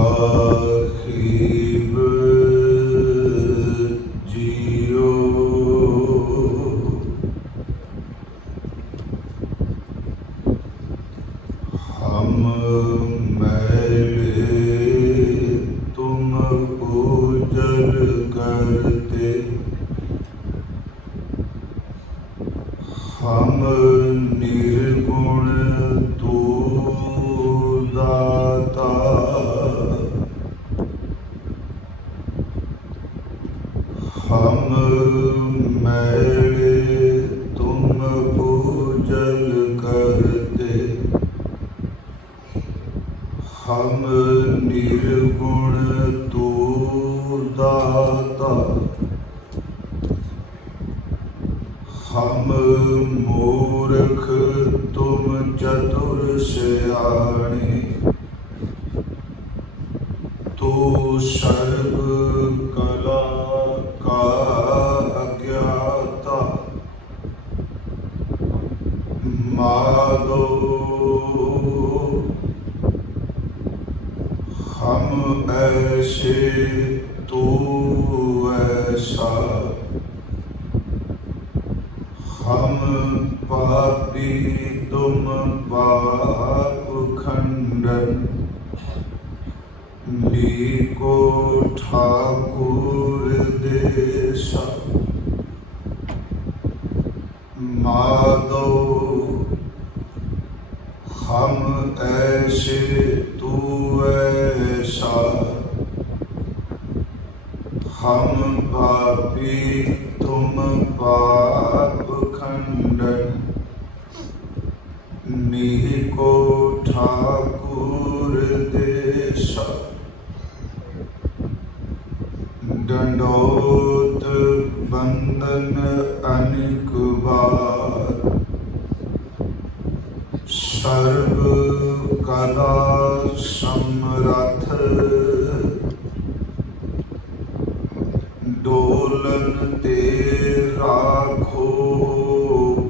ਸਾਹਿਬ JIO ਹਮ ਮੈਲੇ ਤੁਮ ਉਜਲ ਕਰਤੇ ਹਮ ਨਿਰਗੁਣ ਤੂ ਦਾਤਾ हम मैले तुम पूजल करते हम निर्गुण तू दाता हम मूर्ख तुम चतुर सियाणे तू सर्व कला का अज्ञाता माधो हम ऐसे तू ऐसा हम पापी तुम पाप खंडन नीको ठाकुर देसा माधो हम ऐसे तू ऐसा हम पापी तुम पाप खंडन नीको ठाकुर देसा दंडोत बंदन अनेक बार सर्व कला समरथ डोलन ते राखो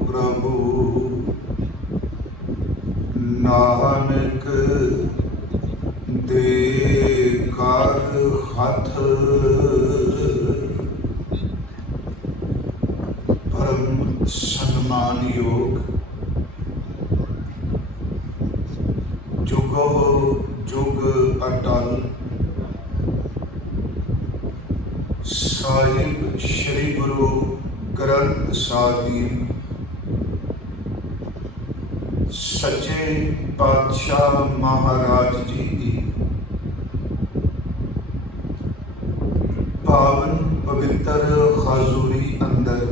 प्रभु नानक दे कर हथ परम सम्मान योग जुगो जुग अटल साहिब श्री गुरु ग्रंथ साहिब सच्चे पातशाह महाराज जी की पावन पवित्र हजूरी अंदर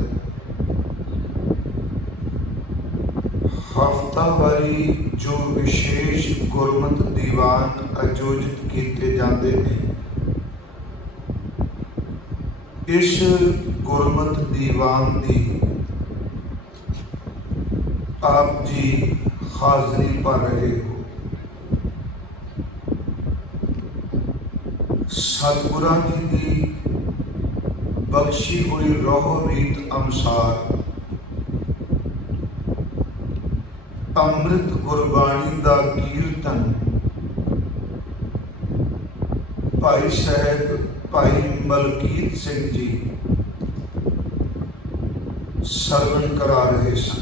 हफ्तावारी जो विशेष गुरमत दीवान आयोजित किए जाते हैं इस गुरमत दीवान की आप जी हाजरी पा रहे हो। सतगुरां जी की बख्शी हुई रोह रीत अनुसार अमृत गुरबाणी का कीर्तन भाई साहब भाई मलकीत सिंह जी सरवण करा रहे सन।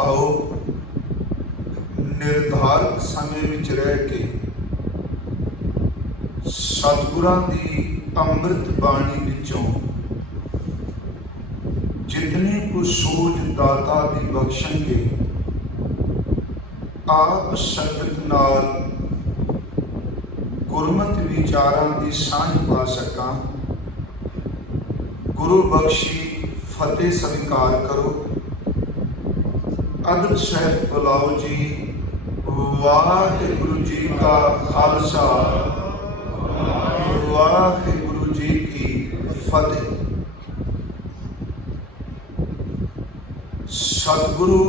आओ निर्धारित समय विच रह के सतगुरां दी अमृत बाणी विचों जितने को सूझ दाता दी बख्शणगे आप संगत नाल गुरमत विचारां दी सांझ पा सकां। गुरु बख्शी फतेह स्वीकार करो। अदब सहित बुलाओ जी। वाहिगुरु जी का खालसा वाहिगुरु जी की फतेह। सतगुरु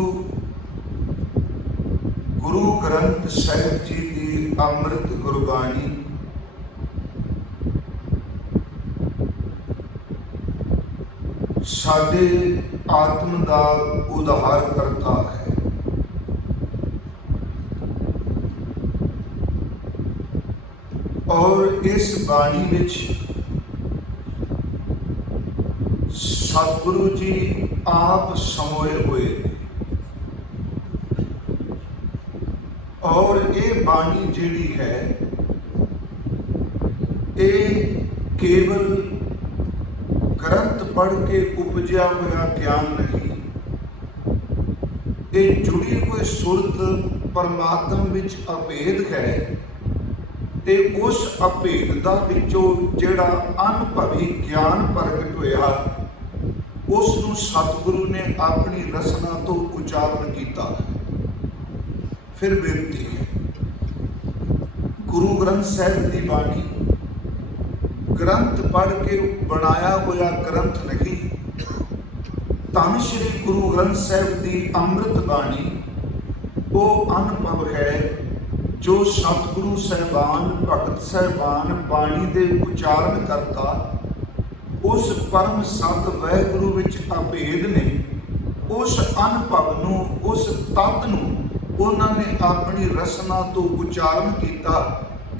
गुरु ग्रंथ साहिब जी की अमृत गुरबाणी साडे आत्म का उद्धार करता है। और इस बाणी विच सतगुरु जी आप समोए हुए और ये बाणी जिहड़ी है ये केवल ग्रंथ पढ़ के उपजया हुआ ज्ञान नहीं, ये जुड़ी हुई सुरत परमात्मा विच अभेद है ते उस अभेद दा विचों जिहड़ा अनुभवी ज्ञान प्रगट होया उसनूं सतगुरु ने अपनी रसना तो उचारण किया। फिर बेनती है, गुरु ग्रंथ साहिब की बाणी ग्रंथ पढ़ के बनाया हुआ ग्रंथ नहीं, धन श्री गुरु ग्रंथ साहिब की अमृत बाणी वो अनुभव है जो सतगुरु साहिबान भगत साहिबान बाणी के उचारण करता उस परम सत वाहिगुरु विच अभेद ने उस अनुभव नूं उस तत्त नूं उन्होंने अपनी रसना तो उचारण किया।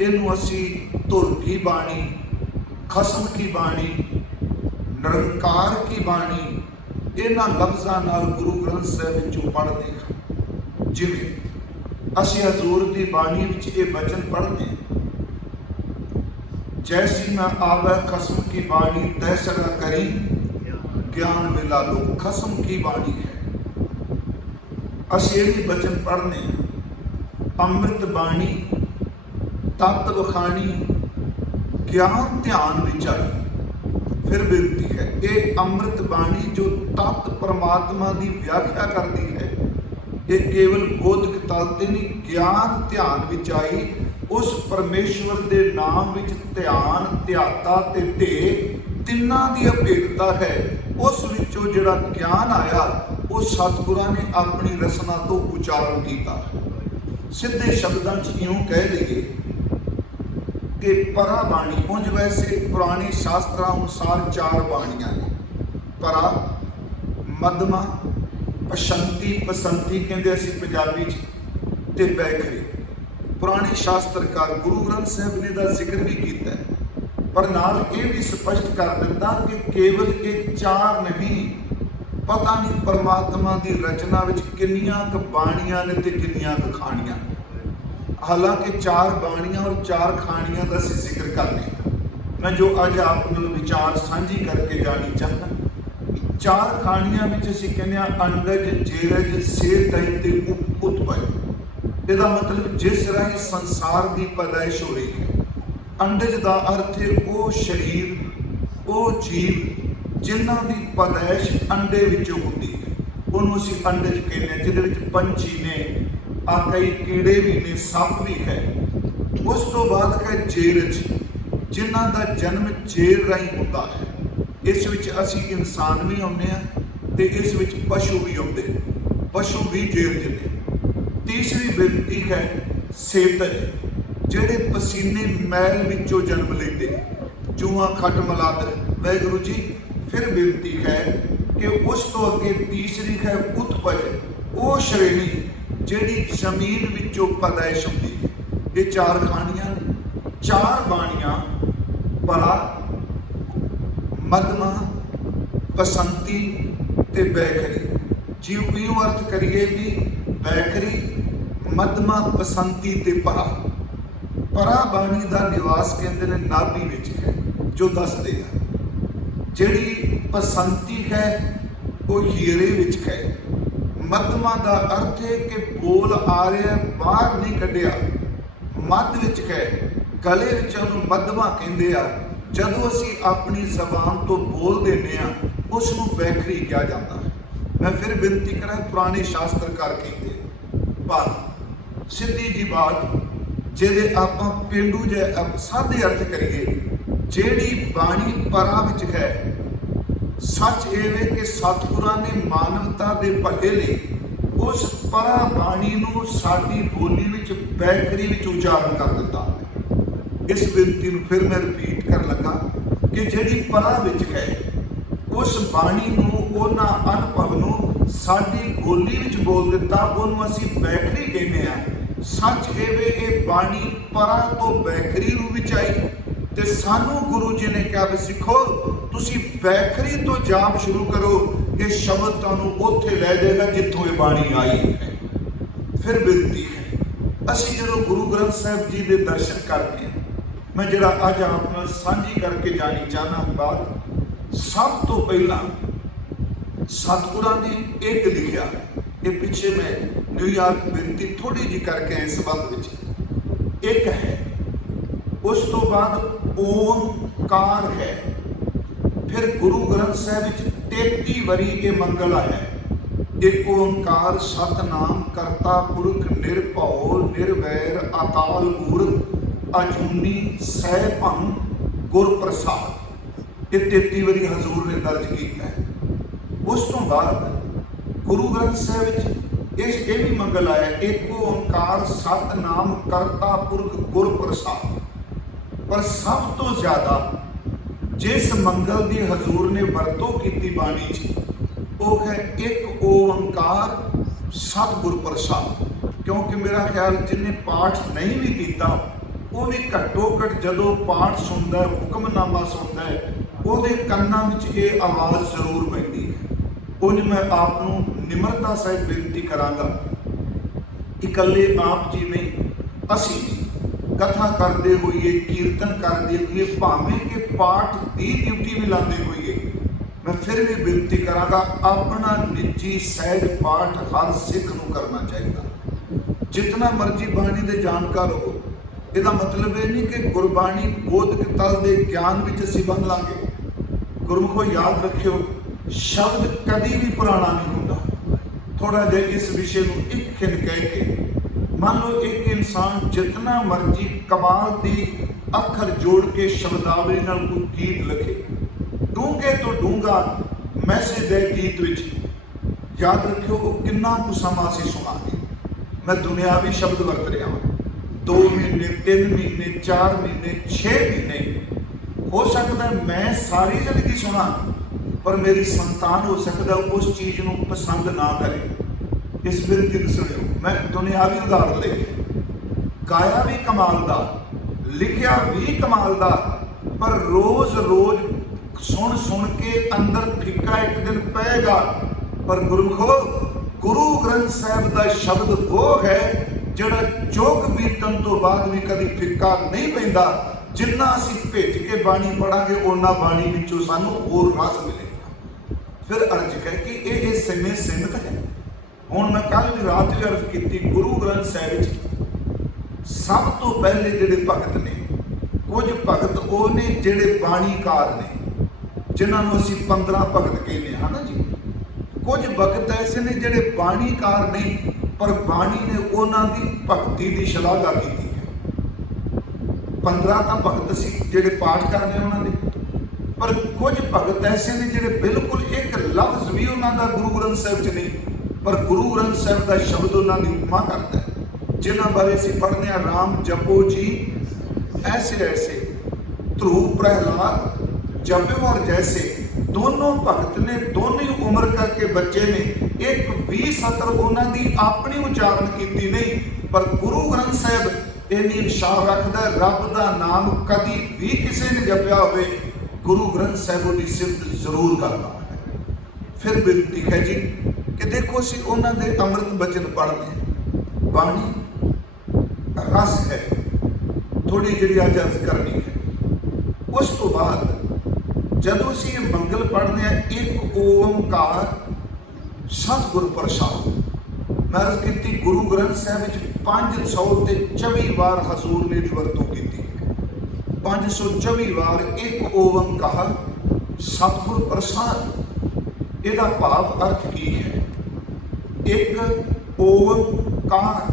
इनू असी धुर की बाणी, खसम की बाणी, निरंकार की बाणी इन्हां लफ्ज़ां नाल गुरु ग्रंथ साहिब विचों पढ़दे हां। जिवें असी हजूर की बाणी विच ये वचन पढ़ते हैं, जैसी मैं आवे खसम की बाणी तैसरा करी ज्ञान मिला लो। खसम की बाणी है, असी ये वचन पढ़ने अमृत बाणी तत्व खानी ज्ञान ध्यान विचारी। फिर बेनती है, ये अमृत बाणी जो तत्व परमात्मा की व्याख्या करती है ये केवल बौद्धिक तल ते नहीं, ज्ञान ध्यान विच आई उस परमेश्वर के नाम विच ध्यान ध्याता ते तिन्ना दी अभेदता है। उस विचों जिहड़ा ज्ञान आया वो सतगुरां ने अपनी रसना तो उचारण किया। सीधे शब्दां च यूं कह लईए कि परा बाणी, उंज वैसे पुराने शास्त्रां अनुसार 4 बाणियां ने, परा, मध्यमा, पशंती, पसंती कहते असी पंजाबी च ते बैखरी। पुराने शास्त्रकार गुरु ग्रंथ साहिब ने दा जिक्र भी किया है, पर नाल ये भी स्पष्ट कर दिता कि केवल ये 4 नहीं, पता नहीं परमात्मा की रचना विच किन्नियां क बाणियां ने ते किन्नियां क खाणियां। हालांकि 4 बाणियां और 4 खाणियां का असीं जिक्र करने, मैं जो अज आप विचार साझी करके जानी चाहता। 4 खाणियां विच असीं कहने अंडज, जेरज, सेतई ते उत्पज। इसका मतलब जिस राही संसार की पैदाइश हो रही है। अंडज का अर्थ है वो शरीर, वो जीव जिन्हां की पैदाइश अंडे विचों होती है, उन्होंने असीं अंडज कहते हैं, जिहदे विच पंछी ने, कई कीड़े भी ने, सप भी है। उस तो बाद है जेरज, जिन्हां का जन्म जेर राही होता है। इस विच असीं इंसान भी आउंदे हां ते इस विच पशु भी आउंदे, पशु भी जेरज ने। तीसरी बेनती है सेतज, जेड़े पसीने मैल विचों जन्म लेंदे, चूहा, खट, मलादर, वाहिगुरू जी। फिर बेनती है कि उस तो अगे तीसरी है उत्पज, वो श्रेणी जेड़ी जमीन विचों पैदाइश होंदी है। ये 4 खाणियां, 4 बाणियां, परा, मध्यमा, पसंती ते बैखरी। जी यूं अर्थ करिए कि बैखरी, मध्यमा, पसंती ते परा। परा बाणी का निवास कहते हैं नाभि विच है, जो दसदे हैं। जिहड़ी पसंती है वो हीरे विच है। मध्यमा का अर्थ है कि बोल आ रहा बाहर नहीं कढ़िया, मध्य विच है, गले विच उहनूं मध्यमा कहंदे आ। जदों असीं अपनी जबान तो बोल देने आ उसनूं बैखरी कहा जाता है। मैं फिर बेनती करा, पुराने शास्त्रकार कहते पर सीधी जी बात जिहदे आपां पेंडू सादे अर्थ करिए, जिहड़ी बाणी परा विच है सच एवे कि सतगुरां ने मानवता दे भले लई उस परा बाणी नूं साडी बोली विच बैखरी विच उचारण कर दिता। इस बेनती नूं फिर मैं रिपीट कर लगा कि जिहड़ी परा विच है उस बाणी नूं उन्हां अनुभव नूं साडी बोली विच बोल दिता, उहनूं असीं बैखरी कहने आ। सच एवे ये बाणी परा तो बैखरी रूप विच आई ते सानू गुरु जी ने कहा भी सिखो तुसी बैखरी तो जाप शुरू करो, ये शब्द तुहानू उत्थे लै जाएगा जिथों ये बाणी आई है। फिर बेनती है असीं जदों गुरु ग्रंथ साहिब जी दे दर्शन करते हैं, मैं जिहड़ा अज आप नाल सांझी करके जानी चाहना बात, सब तो पहला सतगुरां ने एक लिखिया, ये पिछे मैं न्यूयॉर्क बेनती थोड़ी जी करके इस संबंध विच एक है, उस तो बाद ओंकार है, फिर गुरु ग्रंथ साहिब विच 33 वारी ये मंगल है, एक ओंकार सतनाम करता पुरख निरभौ निर्वैर अकाल मूरत अजूनी सैभं गुर प्रसाद, ये 33 वारी हजूर ने दर्ज किया है। उस तो बाद गुरु ग्रंथ साहिब इस ये भी मंगल आया, एक ओंकार सतनाम करता पुरख गुर प्रसाद। पर सब तो ज्यादा जिस मंगल की हजूर ने वरतों की बाणी च वो है एक ओंकार सतगुर प्रसाद। क्योंकि मेरा ख्याल जिन्हें पाठ नहीं भी किया वो भी घट्टो घट जदों पाठ सुनता है, हुक्मनामा सुनता है, वो कन्नां विच ये आवाज़ जरूर पैंदी है। कुछ मैं आपनूं निमरता सहित बेनती करांगा, इकल्ले आप जी नहीं, असीं कथा करते हुए कीर्तन करते हुए भावें कि पाठ की ड्यूटी भी लाते हुए, मैं फिर भी बेनती करांगा अपना निजी सहज पाठ हर सिख नूं करना चाहिए। जितना मर्जी बाणी दे जानकार हो, इसका मतलब ये नहीं कि गुरबाणी बोध तल के ज्ञान विच असीं बन लांगे। गुरमुखो याद रखियो, शब्द कभी भी पुराना नहीं होता। थोड़ा जिहा इस विषय को एक खिन कह के, मान लो एक इंसान जितना मर्जी कमाल की अखर जोड़ के शब्दावली नाल कोई गीत लिखे, डूंघे तो डूंघा मैसेज है गीत विच, याद रखियो वो कितना कुछ समा असीं सुनांगे। मैं दुनियावी शब्द वरत रहा हूँ, 2 महीने 3 महीने 4 महीने 6 महीने हो सकता है मैं सारी जिंदगी सुना, पर मेरी संतान हो सकता उस चीज़ को पसंद ना करे। इस बेनती को सुनियो, मैं दुनियावी उदाहरण ले गाया भी कमाल दा, लिखिया भी कमाल दा, पर रोज रोज सुन सुन के अंदर फिक्का एक दिन पेगा। पर गुरमुखो गुरु ग्रंथ साहिब का शब्द वो है जिहड़ा चुग बीतन तो बाद भी कभी फिक्का नहीं पैंदा। जिन्ना असीं भेज के बाणी पढ़ांगे उन्ना बाणी विचों सानूं होर रस मिलेगा। फिर अर्ज है कि ये सिमे सीमित है। हुण मैं कल भी रात भी अर्ज की, गुरु ग्रंथ साहिब सब तो पहले जिहड़े भगत ने, कुछ भगत वो ने जिहड़े बाणीकार ने, जिन्होंने असीं 15 भगत कहने हैं ना जी। कुछ भगत ऐसे ने जिहड़े बाणीकार नहीं, पर बाणी ने उन्हां दी भगती की शलाघा की है। 15 तो भगत सी जिहड़े पाठ करने उन्होंने, पर कुछ भगत ऐसे ने जिहड़े बिल्कुल एक लफ्ज भी उन्होंने गुरु ग्रंथ साहिब च नहीं, पर गुरु ग्रंथ साहिब का शब्द उन्होंने उपमा करता है। जिन्होंने बारे असीं पढ़ने राम जपो जी ऐसे ऐसे, ध्रुव प्रहलाद जपो और जैसे, दोनों भगत ने दोनों ही उम्र करके बच्चे ने, एक भी सतर उन्होंने अपनी उच्चारण की नहीं, पर गुरु ग्रंथ साहिब इन्नी शाह रखता रब का नाम कभी भी किसी ने जपया होवे, गुरु ग्रंथ साहिब की सिफत जरूर करता है। फिर बेनती है जी कि देखो असीं उन्होंने अमृत बचन पढ़ते हैं, बाणी रस है, थोड़ी जी अज अर्ज करनी है। उस तो बाद जदों असीं ये मंगल पढ़ते हैं, एक ओंकार सतगुर प्रसाद, मैं अर्ज की गुरु ग्रंथ साहिब 524 बार हजूर ने वरतों की, 524 बार एक ओंकार सतगुर प्रसाद। इसका भाव अर्थ की है, एक ओंकार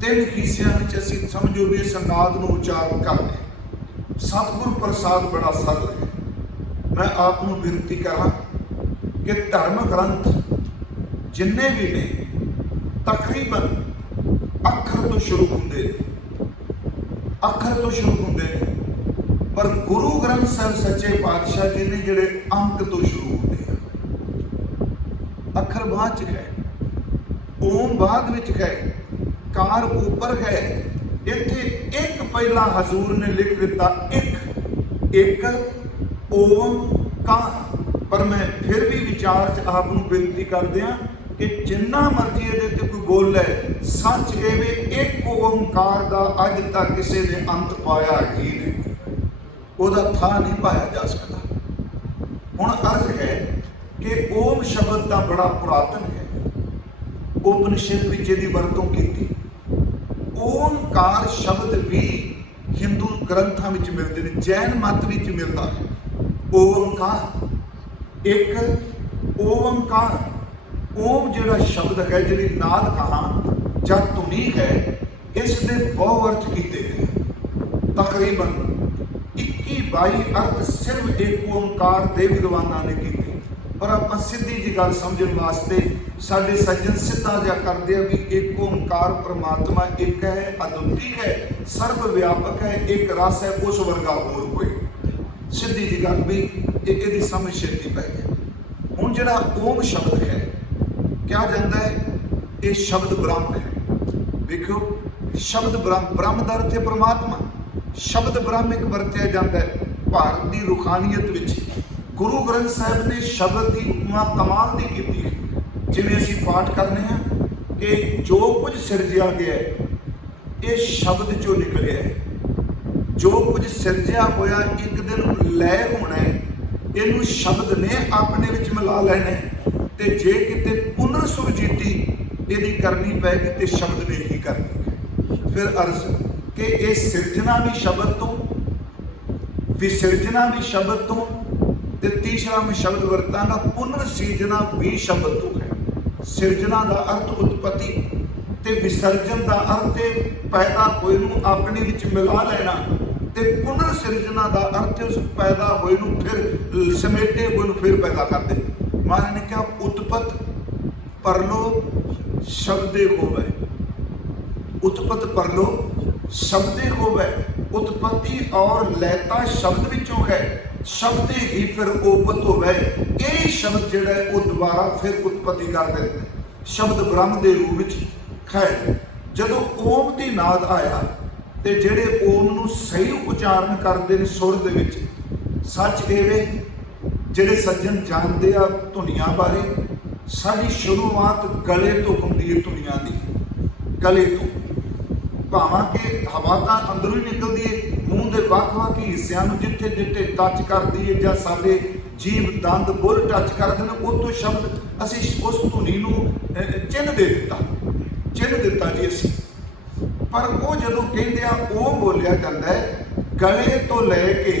3 हिस्सियां में असीं समझो भी इस नाद को उच्चारण करते। सतगुर प्रसाद बड़ा सरल है। मैं आपको विनती करा कि धर्म ग्रंथ जिन्ने भी ने तकरीबन अखर तो शुरू होंगे पर गुरु ग्रंथ साहिब सच्चे पातशाह जी ने जिहड़े अंक तो शुरू होंगे अखर बाद च है, ओम बाद विच है, कार ऊपर है। इत्थे एक पहला हजूर ने लिख दिता एक ओम कार। पर मैं फिर भी विचार च आप नूं बेनती कर दियां कि जिन्ना मर्जी इहदे ते कोई बोल लै, सच एवे एक ओंकार दा अज तक किसी ने अंत पाया ही नहीं, ਉਹਦਾ ਥਾਂ नहीं पाया जा सकता। हुण अर्थ है कि ओम शब्द ਤਾਂ बड़ा पुरातन है, उपनिषद ਵਿੱਚ ਇਹਦੀ ਵਰਤੋਂ ਕੀਤੀ। ओंकार शब्द भी हिंदू ग्रंथां ਵਿੱਚ मिलते हैं, जैन मत ਵਿੱਚ मिलता है। ओंकार एक ओंकार, ओम जिहड़ा शब्द है, जिहड़ी नाद कहा ਜਾਂ ਧੁਨੀ है, इस दे बहु अर्थ किए गए। तकरीबन 21-22 अर्थ सिर्फ एक ओंकार दे विद्वानां ने किए। पर आप सीधी जी गल समझण वास्ते साडे सज्जन सिद्धा जिहा करदे आ भी एक ओंकार परमात्मा एक है, अद्वितीय है, सर्व व्यापक है, एक रस है, उस वर्गा होर कोई। सीधी जी गल भी इहदी समझ छेती पै गई। हुण जिहड़ा ओम शब्द है क्या जाता है, ये शब्द ब्रह्म है। देखो शब्द ब्रह्म दा अर्थ है परमात्मा। शब्द ब्रह्म एक वरतिया जाता है भारत की रूहानीयत विच। गुरु ग्रंथ साहिब ने शब्द की उपमा कमाल की की है। जिवें असीं पाठ करने हैं कि जो कुछ सिरजिया गया है ये शब्द चों निकलिया है। जो कुछ सिरजिया होया एक दिन लय होना है, इनू शब्द ने अपने विच मिला लेना है। ते जे किते पुनर सुरजीती यदि करनी पैगी तो शब्द ने ही करनी है। फिर अर्ज कि ये सिरजना भी शब्द तो, विसिरजना भी शब्द तो, ते तीसरा मैं शब्द वरतांगा पुनर्सिरजना भी शब्द तो है। सिरजना का अर्थ उत्पत्ति ते विसर्जन का अर्थ पैदा होए नूं अपने विच मिला लेना, ते पुनर्सिरजना का अर्थ उस पैदा होए नूं फिर समेटे होए नूं फिर पैदा कर दे। महाराज ने कहा उत्पत परलो शब्दे होवे, उत्पत परलो शब्दे होवे। उत्पत्ति और लयता शब्द विचों है, शब्द ही फिर ओपत होवे। यही शब्द जिहड़ा है वो दोबारा फिर उत्पत्ति कर देते। शब्द ब्रह्म के रूप में है। जदों ओम की नाद आया तो जिहड़े ओम नूं सही उचारण करते हैं सुर दे विच, सच एवे जिहड़े सज्जन जानते आ धुनियां बारे, साडी शुरुआत गले तो हुंदी है। धुनियां दी गले तो, भावां कि हवा तो अंदरों ही निकलती है, मूँह के ਵੱਖ-ਵੱਖ हिस्सों में जिथे जिथे टच करती है ਜਾਂ ਸਾਡੇ जीभ दंद बुल टच करते हैं, उतों शब्द असी उस धुनी नूं चिन्ह दे दिता जी असी। पर वो जदों कहते हैं वो बोलिया जाता है गले तो लैके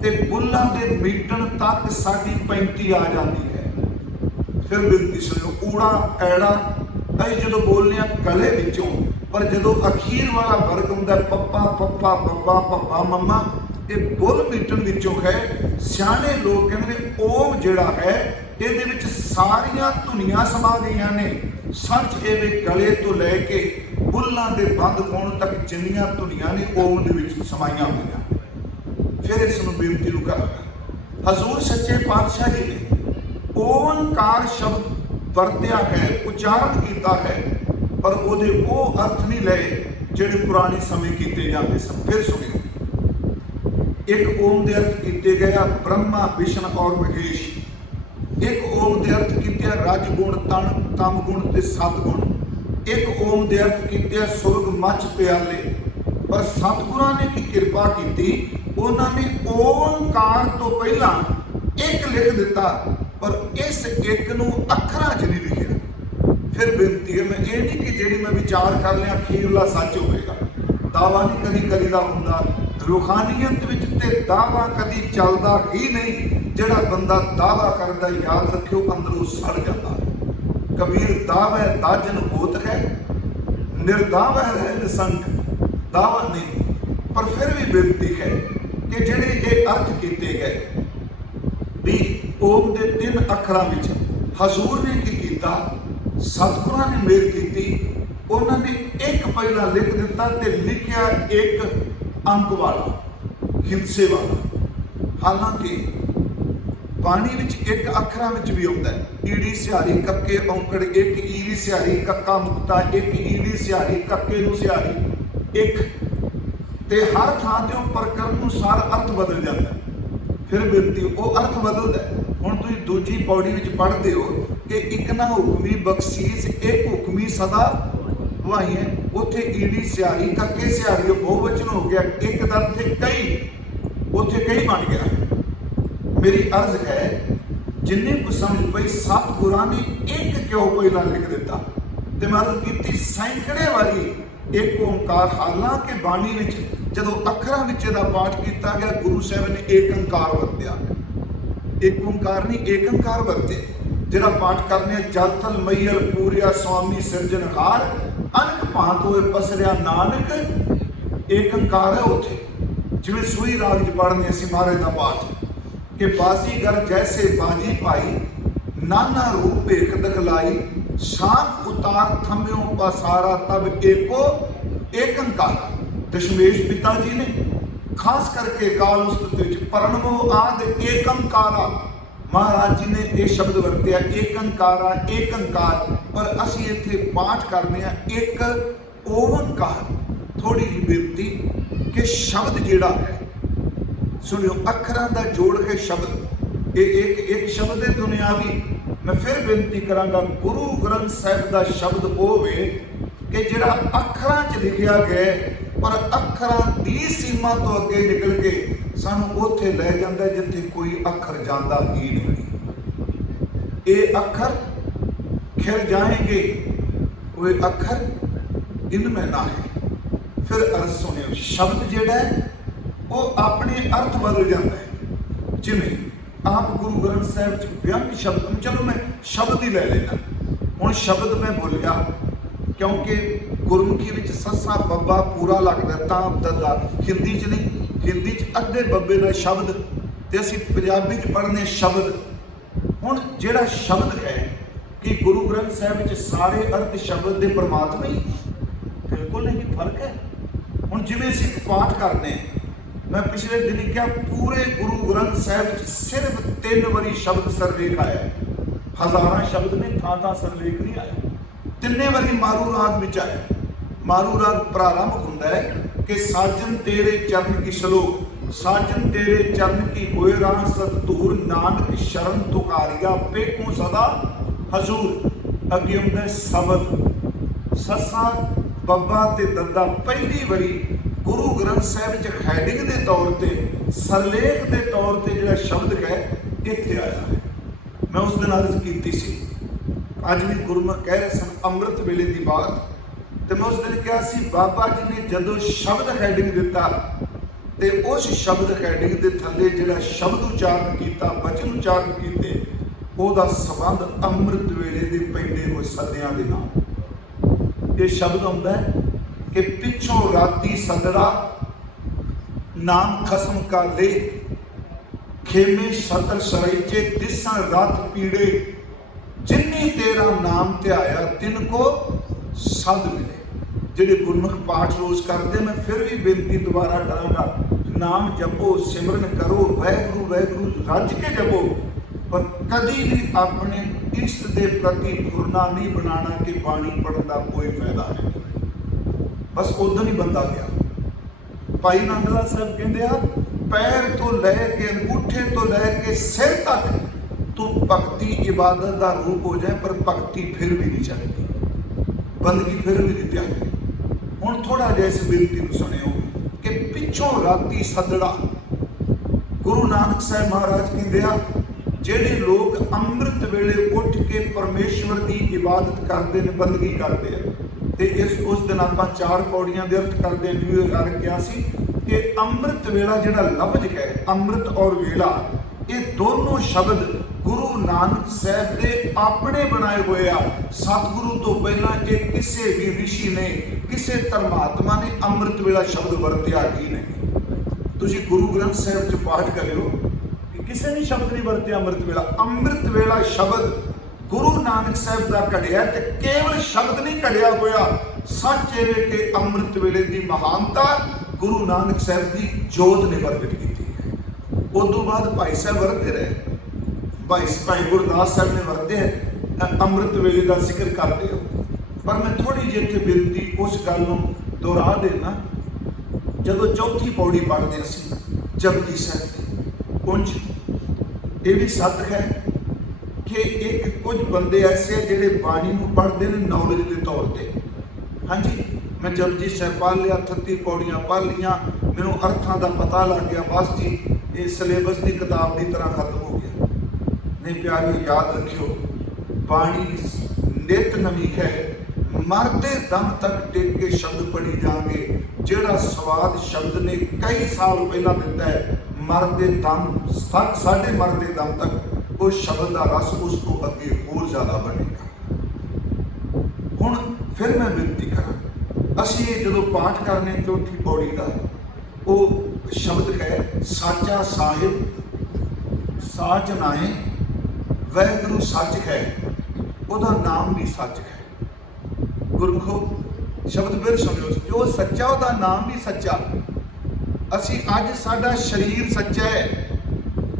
ते बुल्लां दे मीटण तक साडी पैंती आ जाती है। फिर बिनती सुनो, ऊड़ा ऐड़ा अं जो बोलने गले विचों, पर जो अखीर वाला वर्ग होंगे पप्पा पप्पा बब्बा पप्पा मम्मा, ये बुल मीटन विचों है। सियाने लोग कहते ओम जिहड़ा है ये सारिया धुनियां समा गई ने। सच एवे गले तो लैके बुल्लां दे बंद होण तक जिन्नियां धुनियां ने ओम दे विच समाईयां होईयां। फिर इस नूं बेनती नूं करांगा, हजूर सच्चे पातशाह जी ने ओंकार शब्द वरत्या है, उच्चारण किया है, पर ਉਹਦੇ ਉਹ अर्थ नहीं लए ਜਿਹੜੇ पुराने समय किए जाते सन। फिर सुनियो, एक ओम के अर्थ किए गए ब्रह्मा विष्णु और महेश। एक ओम के अर्थ किए रजगुण तन तम गुण ते सतगुण। एक ओम के अर्थ किए सुरग मच प्याले। पर सतगुरां ने की कृपा की, उन्होंने ओंकार तो पहला एक लिख दिता, पर इस एक नूं अखरां च नहीं लिखिया। फिर बेनती है, मैं ये नहीं कि जी मैं विचार कर लिया अखीरला सच होगा। दावा नहीं कभी करीदा हुंदा, रूहानीयत विच ते दावा कभी चलता ही नहीं। जिहड़ा बंदा दावा करदा याद रखियो अंदरों सड़ जाता है। कबीर दावै दाजन होत है, निर्दावा है निसंक, दावा नहीं। पर फिर भी बेनती है कि जिहड़े ये अर्थ किए गए भी ओम के 3 अखरां विच हजूर ने की कीता, सतगुरां ने मेल की, उन्होंने एक पहला लिख दिता ते लिखिया एक अंक वाला, हिंसे वाला। हालांकि बाणी विच एक अखरां विच भी आउंदा है, ईड़ी सिहारी कक्के औंकड़, एक ईड़ी सिहारी कक्का मुक्ता, एक ईड़ी सिहारी कक्के नूं सिहारी, एक ते हर थां ते प्रकरण अनुसार अर्थ बदल जाता है। फिर बेनती वो अर्थ बदलता है। हुण तुसीं दूजी पौड़ी विच पढ़दे हो कि एक ना हुक्मी बख्शीश, एक हुक्मी सदा वाही है। उत्थे ईड़ी सिहारी कक्के सिहारी बहुवचन हो गया, एक दा अर्थ कई, उत्थे कई बन गया। मेरी अर्ज है, जिन्हें को समझ पई सतगुरां ने एक क्यों पहला लिख दिता, ते मैं अर्ज कीती सैकड़े वारी एक ओंकार। हालांकि बाणी विच जदों अखरां विच इहदा पाठ किया गया, गुरु साहब ने एक अंकार वरत्या, एक ओंकार नहीं एक अंकार वरते। जिहड़ा पाठ करने जल थल मैयल पूरिया स्वामी सिरजनहार, अनक भांत होए पसरिया नानक, एक अंकार है उत्थे। जिवें सूही राग च पढ़ने असीं महाराज दा पाठ कि बाजीगर जैसे बाजी पाई, नाना रूप भेख दिखलाई, शान उतार थम्यों पसारा तब एको एक अंकार। दशमेश पिता जी ने खास करके काल उस्तुति प्रणवो आद एक अंकारा, महाराज जी ने यह शब्द वरत्या एक अंकारा, एक अंकार। पर असीं इत्थे पाठ करने एक ओंकार। थोड़ी जी बेनती कि शब्द जिहड़ा है, सुनियो, अखरां दा जोड़ के शब्द, एक शब्द है दुनियावी। मैं फिर बेनती करांगा, गुरु ग्रंथ साहिब दा शब्द होवे कि जिहड़ा अखरां च लिखिया गया, पर अखरां दी सीमा तो अगे निकल के सानू उत्थे लै जांदा जिथे कोई अखर जांदा ही नहीं। ये अखर खिर जाएंगे, वो अखर इनमें ना है। फिर अर्थ सुनियो, शब्द जिहड़ा है वो अपने अर्थ बदल जाता है। जिमें आप गुरु ग्रंथ साहिब च व्यंग शब्द, चलो मैं शब्द ही ले लेना। हुण शब्द मैं बोलिया क्योंकि गुरमुखी विच सस्सा बब्बा पूरा लगदा, तां दद्दा। हिंदी च नहीं, हिंदी च अद्धे बब्बे दा शब्द, ते असीं पंजाबी च पढ़ने शब्द। हुण जिहड़ा शब्द है कि गुरु ग्रंथ साहिब च सारे अर्थ शब्द दे परमात्मा ही, बिल्कुल नहीं, फर्क है। हुण जिवें असीं पाठ करने, मैं पिछले दिन क्या पूरे गुरु ग्रंथ साहिब सिर्फ 3 बारी शब्द सरलेख आया, हजारां शब्द ने थां सरलेख नहीं आया। 3 बारी मारू राग विच आया। मारू राग प्रारंभ हुंदा है कि साजन तेरे चरण की श्लोक, साजन तेरे चरण की होए राह सतधूर, नानक शरण तुकारिया पेखूं सदा हजूर। अगे हुंदा शब्द, ससा बब्बा ते दद्दा। पहली बारी गुरु ग्रंथ साहिब च हैडिंग के तौर पर, सरलेख के तौर पर जो शब्द है इत्थे आया है। मैं उस दिन अर्ज की सी, अज भी गुरमुख कह रहे सन अमृत वेले की बात, तो मैं उस दिन कहा सी बाबा जी ने जदों शब्द हैडिंग दिता, तो उस शब्द हैडिंग के थले जो शब्द उच्चारण किया, वचन उच्चारण किए, उसका संबंध अमृत वेले के पैंदे हुए सदियां के नाल। ये शब्द आउंदा है कि पिछों राती सदड़ा, नाम खसम का ले, खेमे सतर सरैचे दिसन रात पीड़े, जिन्नी तेरा नाम ध्याया तिनको सद मिले। जिहड़े गुरमुख पाठ रोज करते, मैं फिर भी बेनती दोबारा करांगा, नाम जपो, सिमरन करो, वैगुरु वैगुरु रज के जपो, पर कभी भी अपने इष्ट के प्रति फुरना नहीं बनाना कि बाणी पढ़ने का कोई फायदा नहीं। बस उदन ही बंदा गया। भाई नंदलाल साहब कहते पैर तो लैके अंगूठे तो लैके सिर तक तो भगती इबादत का रूप हो जाए, पर भगती फिर भी नहीं चलती, बंदगी फिर भी नहीं त्यागती। हुण थोड़ा जिहा इस बेनती को सुनियो कि पिछों राती सदड़ा। गुरु नानक साहब महाराज कहते ਜਿਹੜੇ लोग अमृत वेले उठ के परमेश्वर की इबादत करते हैं, बंदगी करते हैं, तो इस उस दिन आप 4 पौड़ियां के अर्थ करते न्यू कर क्या सी कि अमृत वेला जिहड़ा लफ्ज है, अमृत और वेला, ये दोनों शब्द गुरु नानक साहब के अपने बनाए हुए आ। सतगुरु तो पहला एक किसी भी ऋषि ने, किसी धर्मात्मा ने अमृत वेला शब्द वरत्या ही नहीं। तुसीं गुरु ग्रंथ साहब च पाठ करियो, किसी ने शब्द नहीं वरत्या अमृत वेला। अमृत वेला शब्द गुरु नानक साहब का घड़िया ते केवल शब्द नहीं घड़िया होया, सच है कि अमृत वेले की महानता गुरु नानक साहब की जोत ने प्रगट की है। उदों बाद भाई साहब वरते रहे, भाई गुरदास साहब ने वरते अमृत वेले का जिक्र करते हो। पर मैं थोड़ी जी इत्थे बेनती उस गल नूं दोहरा देना, जदों चौथी पौड़ी पढ़ते असीं जपजी साहब की उंज ये भी सत्य है कि एक कुछ बंदे ऐसे जिहड़े बाणी नूं पढ़ते हैं नॉलेज के तौर पर। हाँ जी, मैं जपजी साहब पढ़ लिया, 38 पौड़ियां पढ़ लिया, मैनूं अर्थां दा पता लग गया, बस जी ये सिलेबस की किताब की तरह खत्म हो गया। नहीं प्यारे, याद रखियो बाणी नित नवी है, मरते दम तक टिक के शब्द पढ़ी जाएंगे। जिहड़ा स्वाद शब्द ने कई साल पहला दिता है, मरते दम तक, साढ़े मरते दम तक उस शब्द का रस उसको अगे होर ज्यादा बनेगा। हुण फिर मैं विनती करा, असीं जो पाठ करने चौथी पौड़ी का वो शब्द है, साचा साहिब साच नाए वाहिगुरू सच है, ਉਹਦਾ नाम भी सच है। गुरमुखो शब्द फिर सुनियो, जो सच्चा ਉਹਦਾ नाम भी सच्चा। असी अज साडा शरीर सच्चा है,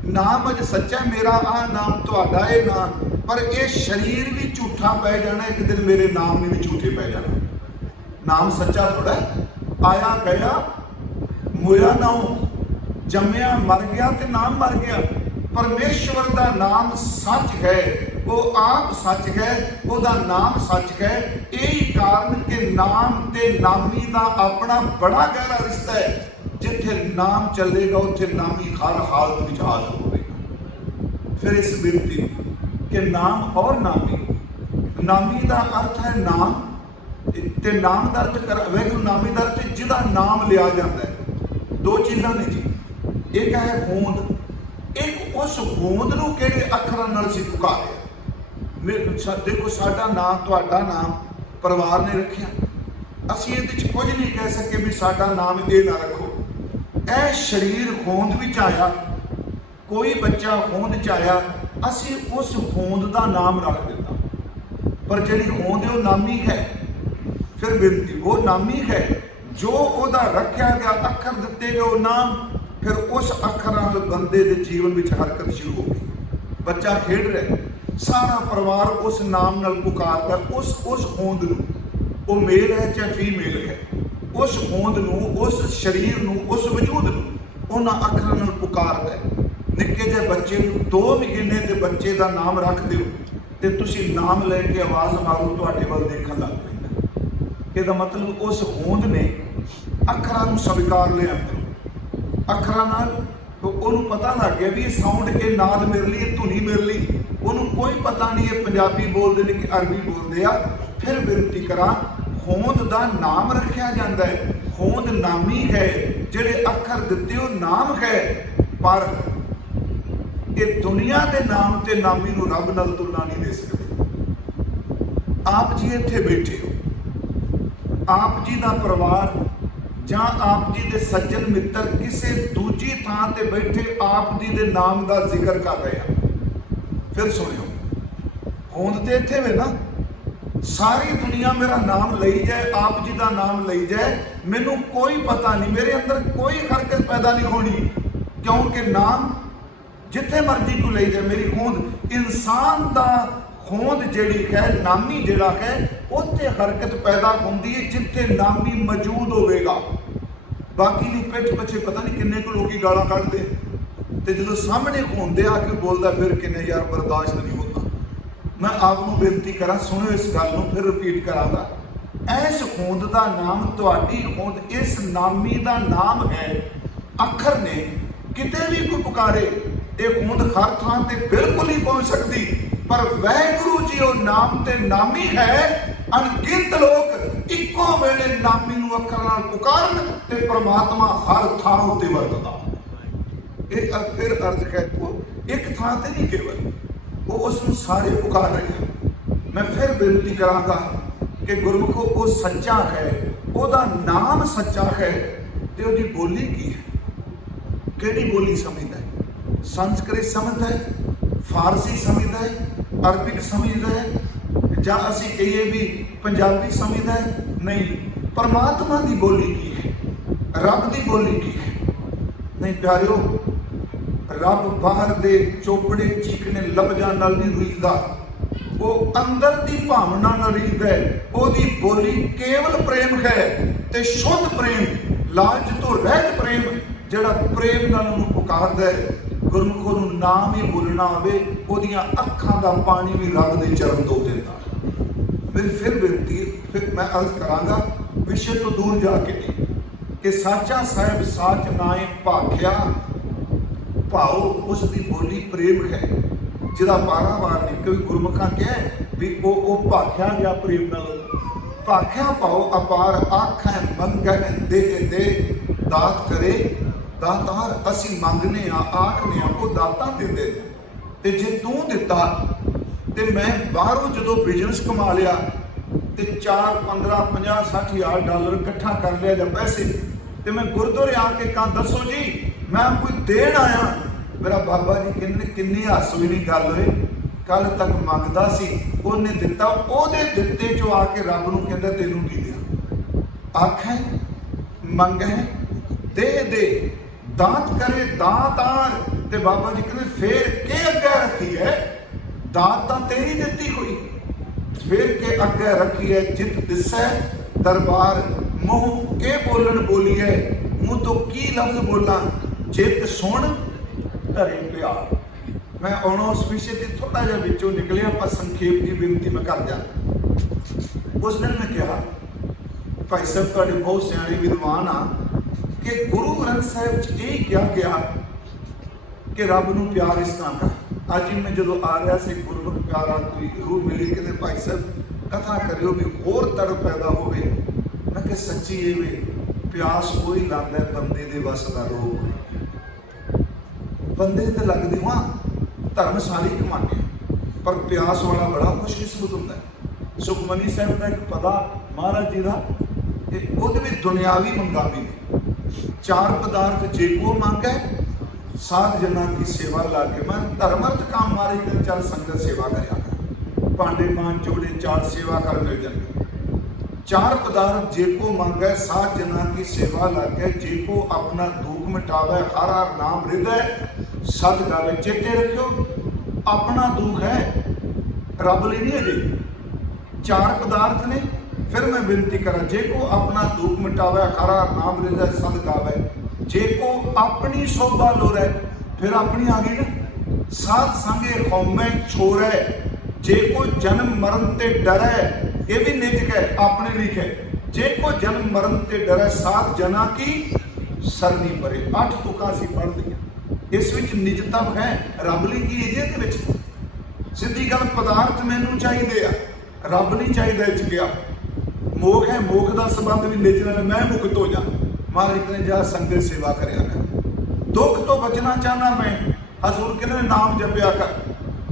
नाम अज सच्चा है, मेरा आ नाम तुहाडा ये नाम, पर यह शरीर भी झूठा पै जाना, एक दिन मेरे नाम ने भी झूठे पै जाना। नाम सच्चा थोड़ा आया गया मोया नाऊ, जम्मिया मर गया ते नाम मर गया। परमेश्वर का नाम सच है, वो आप सच है, उसका नाम सच है। यही कारण कि नाम ते नामी का अपना बड़ा गहरा रिश्ता है। जिथे नाम चलेगा उत्थे नामी हर हालत में हाजिर होगा। फिर इस विनती कि नाम और नामी, नामी का अर्थ है नाम ते नाम का अर्थ कर वाहिगुरू, नामी का अर्थ जिहदा नाम लिया जाता है। दो चीज़ां ने जी, एक है होंद, एक उस होंद नूं किहड़े अखरां नाल सी पुकारिया। देखो साडा नाम तुहाडा नाम परिवार ने रखिया, असीं इहदे च कुछ नहीं कह सके भी साडा नाम ये ना रखो। ए शरीर होंद विच आया, कोई बच्चा होंद च आया, असीं उस होंद का नाम रख दिता, पर जिहड़ी होंद है वो नामी है। फिर बिनती, वो नामी है जो उहदा रखिया गया अखर दिते गए नाम, फिर उस अखर नाल बंदे दे जीवन में हरकत शुरू हो गई। बच्चा खेड रहा, सारा परिवार उस नाम नाल पुकारदा, उस होंद नूं, वो मेल है चाहे फीमेल है, उस होंद नूं, उस शरीर नूं, उस वजूद नूं उन्हां अखरां नाल पुकारदा है। निक्के जे बच्चे नूं 2 महीने के बच्चे का नाम रख दिओ ते तुसीं नाम लैके आवाज़ मारो, तुहाडे वल देखण लग पैंदा। इहदा मतलब उस होंद ने अखरां नूं स्वीकार लिया, अखरां नाल उन्होंने पता लग गया भी साउंड के नाद मेरे लिए, धुनी मेरे लिए। उन्होंने कोई पता नहीं है पंजाबी बोलते हैं कि अरबी बोलते आ। फिर बेनती करा, होंद का नाम रखा जाता है, होंद नामी है, जिहड़े अखर दिते हो नाम है, पर ये दुनिया के नाम ते नामी नूं रब नाल तुलना नहीं दे सकते। आप जी इत्थे बैठे हो, आप जी का परिवार जां आप जी दे सज्जन मित्र किसी दूजी थां ते बैठे आप जी दे नाम का जिक्र कर रहे हैं। फिर सुनियो, होंद ते इत्थे वे ना, सारी दुनिया मेरा नाम लई जाए, आप जी का नाम लई जाए, मैनू कोई पता नहीं, मेरे अंदर कोई हरकत पैदा नहीं होनी, क्योंकि नाम जिथे मर्जी को ले जाए। मेरी होंद इंसान का होंद जिहड़ी है, नामी जिहड़ा है, उत्थे हरकत पैदा होंदी है जिथे नामी मौजूद होवेगा। बाकी नहीं पिठ पिछे पता नहीं किन्ने को लोग गालां कढदे, ते जो सामने होंदे आके बोलदा फिर किन्ने यार बर्दाश्त नहीं होता। मैं आपको बेनती करा, सुनो इस गल नूं, फिर रिपीट करांगा। इस होंद का नाम तुहाडी होंद, इस नामी का नाम है। अखर ने किते भी कोई पुकारे, ये होंद हर थां ते बिल्कुल नहीं पहुंच सकती, पर वाहिगुरू जी वो नाम ते नामी है। अनगिनत लोग इको वेले नामी नूं अखर नाल पुकारन ते परमात्मा हर थां उत्ते वरतदा। फिर अर्ज है वो एक थां ते नहीं, केवल वो उसनूं सारे पुकार रहे हैं। मैं फिर बेनती करांगा कि गुरमुखो वो सच्चा है, ਉਹਦਾ नाम सच्चा है, ते ਉਹਦੀ बोली की है, ਕਿਹੜੀ बोली समझदा है? संस्कृत समझदा है, फारसी समझदा है, ਅਰਬਿਕ ਸਮਝਦਾ ਹੈ ਜਾਂ ਅਸੀਂ ਕਹੀਏ ਵੀ ਪੰਜਾਬੀ ਸਮਝਦਾ ਹੈ? ਨਹੀਂ। ਪਰਮਾਤਮਾ ਦੀ ਬੋਲੀ ਕੀ ਹੈ, ਰੱਬ ਦੀ ਬੋਲੀ ਕੀ ਹੈ? ਨਹੀਂ ਪਿਆਰਿਓ, ਰੱਬ ਬਾਹਰ ਦੇ ਚੋਪੜੇ ਚੀਕਣੇ ਲਫ਼ਜ਼ਾਂ ਨਾਲ ਨਹੀਂ ਰੁੱਝਦਾ, ਉਹ ਅੰਦਰ ਦੀ ਭਾਵਨਾ ਨਾਲ ਰੁੱਝਦਾ ਹੈ। ਉਹਦੀ ਬੋਲੀ ਕੇਵਲ ਪ੍ਰੇਮ ਹੈ ਤੇ ਸ਼ੁੱਧ ਪ੍ਰੇਮ, ਲਾਲਚ ਤੋਂ ਰਹਿਤ ਪ੍ਰੇਮ, ਜਿਹੜਾ ਪ੍ਰੇਮ ਨਾਲ ਉਹਨੂੰ ਪੁਕਾਰਦਾ ਹੈ। ਗੁਰਮੁਖ ਨੂੰ ਨਾਮ ਹੀ ਬੋਲਣਾ ਹੋਵੇ, ਉਹਦੀਆਂ ਅੱਖਾਂ ਦਾ ਪਾਣੀ ਵੀ ਰੱਬ ਦੇ ਚਰਨ ਧੋ ਦਿੰਦਾ। ਮੇਰੀ ਫਿਰ ਬੇਨਤੀ, ਫਿਰ ਮੈਂ ਅਰਜ਼ ਕਰਾਂਗਾ ਵਿਸ਼ੇ ਤੋਂ ਦੂਰ ਜਾ ਕੇ ਨਹੀਂ, ਕਿ ਸਾਚਾ ਸਾਹਿਬ ਸਾਚ ਨਾਏ ਭਾਖਿਆ, ਭਾਉ ਉਸ ਦੀ ਬੋਲੀ ਪ੍ਰੇਮ ਹੈ, ਜਿਹਦਾ ਪਾਰਾਵਾਰ ਨਹੀਂ। ਕੋਈ ਗੁਰਮੁਖਾਂ ਕਿਹਾ ਵੀ ਉਹ ਭਾਖਿਆ ਗਿਆ ਪ੍ਰੇਮ ਨਾਲ। ਭਾਖਿਆ ਭਾਉ ਅਪਾਰ ਆਖੈ ਮੰਗੈ ਦੇ ਦਾਤ ਕਰੇ ਦਾਤਾਰ। ਅਸੀਂ ਮੰਗਨੇ ਆ, ਆਖਨੇ ਆ, ਉਹ ਦਾਤਾਂ ਦਿੰਦੇ। ਤੇ ਜੇ ਤੂੰ ਦਿੱਤਾ ਤੇ ਮੈਂ ਬਾਹਰੋਂ ਜਦੋਂ ਬਿਜ਼ਨਸ ਕਮਾ ਲਿਆ ਤੇ 4, 15, 50, 60 ਹਜ਼ਾਰ ਡਾਲਰ ਇਕੱਠਾ ਕਰ ਲਿਆ ਜਾਂ ਪੈਸੇ, ਤੇ ਮੈਂ ਗੁਰਦੁਆਰੇ ਆ ਕੇ ਕਹਾਂ ਦੱਸੋ ਜੀ ਮੈਂ ਕੋਈ ਦੇਣ ਆਇਆ, ਮੇਰਾ ਬਾਬਾ ਜੀ ਕਹਿੰਦੇ ਕਿੰਨੀ ਹਾਸੋਂ ਨਹੀਂ ਗੱਲ ਹੋਏ, ਕੱਲ ਤੱਕ ਮੰਗਦਾ ਸੀ ਉਹਨੇ ਦਿੱਤਾ, ਉਹਦੇ ਦਿੱਤੇ ਚੋਂ ਆ ਕੇ ਰੱਬ ਨੂੰ ਕਹਿੰਦਾ ਤੈਨੂੰ ਕੀ ਦਿਆਂ। ਆਖੈ ਮੰਗੈ ਦੇ ਦਾਤ ਕਰੇ ਦਾਤਾਰ। ਤੇ ਬਾਬਾ ਜੀ ਕਹਿੰਦੇ ਫੇਰ ਕੇ ਅੱਗੇ ਰੱਖੀ ਹੈ, ਦਾਤ ਤਾਂ ਤੇਰੀ ਦਿੱਤੀ ਹੋਈ, ਫੇਰ ਕੇ ਅੱਗੇ ਰੱਖੀ ਹੈ। ਜਿਤ ਦਿਸੈ ਦਰਬਾਰ ਮੂੰਹ ਕੇ ਬੋਲਣ ਬੋਲੀਏ, ਮੂੰਹ ਤੋਂ ਕੀ ਲਫ਼ਜ਼ ਬੋਲਾਂ, ਜਿਤ ਸੁਣ ਧਰੇ ਪਿਆਰ। ਮੈਂ ਹੁਣ ਉਸ ਵਿਸ਼ੇ ਤੇ ਥੋੜਾ ਜਿਹਾ ਵਿੱਚੋਂ ਨਿਕਲਿਆ, ਪਰ ਸੰਖੇਪ ਦੀ ਬੇਨਤੀ ਮੈਂ ਕਰ ਜਾ। ਉਸ ਦਿਨ ਮੈਂ ਕਿਹਾ ਭਾਈ ਸਾਹਿਬ ਤੁਹਾਡੇ ਬਹੁਤ ਸਿਆਣੇ ਵਿਦਵਾਨ ਆ ਕਿ ਗੁਰੂ ਗ੍ਰੰਥ ਸਾਹਿਬ 'ਚ ਇਹ ਕਿਹਾ ਗਿਆ ਕਿ ਰੱਬ ਨੂੰ ਪਿਆਰ ਇਸ ਤਰ੍ਹਾਂ ਕਰ। ਅੱਜ ਮੈਂ ਜਦੋਂ ਆ ਰਿਹਾ ਸੀ ਗੁਰਮੁਖ ਪਿਆਰਾ ਕੋਈ ਰੂਹ ਮਿਲੀ, ਕਹਿੰਦੇ ਭਾਈ ਸਾਹਿਬ ਕਥਾ ਕਰਿਓ ਵੀ ਹੋਰ ਤੜ ਪੈਦਾ ਹੋਵੇ। ਮੈਂ ਕਿਹਾ ਸੱਚੀ ਇਹ ਵੇ ਪਿਆਸ ਕੋਈ ਲਾਉਂਦਾ ਬੰਦੇ ਦੇ ਵਸ ਦਾ ਰੋਗ, ਬੰਦੇ ਤੇ ਲੱਗਦੀ ਹਾਂ ਧਰਮ ਸਾਰੇ ਕਮਾਉਂਦੇ, ਪਰ ਪਿਆਸ ਵਾਲਾ ਬੜਾ ਖੁਸ਼ਕਿਸਮਤ ਹੁੰਦਾ ਹੈ। ਸੁਖਮਨੀ ਸਾਹਿਬ ਦਾ ਇੱਕ ਪਦਾ ਮਹਾਰਾਜ ਜੀ ਦਾ, ਉਹਦੇ ਵਿੱਚ ਦੁਨਿਆਵੀ ਮੰਗਾਂ ਵੀ ਨੇ। 4 ਪਦਾਰਥ ਜੇ ਕੋ ਮੰਗੈ ਸਾਧ ਜਨਾਂ की सेवा लागे। मैं धर्म अर्थ काम मारे कर चल संगत सेवा करिया कर, भांडे मान जोड़े 4 सेवा कर मिल जाएंगे। 4 पदार्थ जे को मांगे साध जਨਾਂ की सेवा लागे, जे को अपना दुख मिटावे हर हर नाम हृदय सद गावे। चेते रखियो अपना दुख है रब लिए नहीं अजे 4 पदार्थ ने। फिर मैं विनती करा जे को अपना दुख मिटावे हर हर नाम हृदय सद गावे, जे को अपनी शोभा लोरै, फिर अपनी आ गई ना साध संगे कौमै छोरै, जे को जन्म मरण ते डरै, ये भी निजक है अपने लिखे। जे को जन्म मरण ते डरै साध जना की सरनी परे। 8 तुकां सी पढ़ लिया, इस विच निजतम है रब ली की इजे दे विच। सिद्धी गल पदार्थ मैनू चाहिए आ, रब नहीं चाहिए। इच गया मोख है, मोख का संबंध भी निज नाल, मैं मुक्त हो जा। महाराज ने जा संगत सेवा करया कर, दुख तो बचना चाहना मैं, हजूर कहने नाम जपया कर।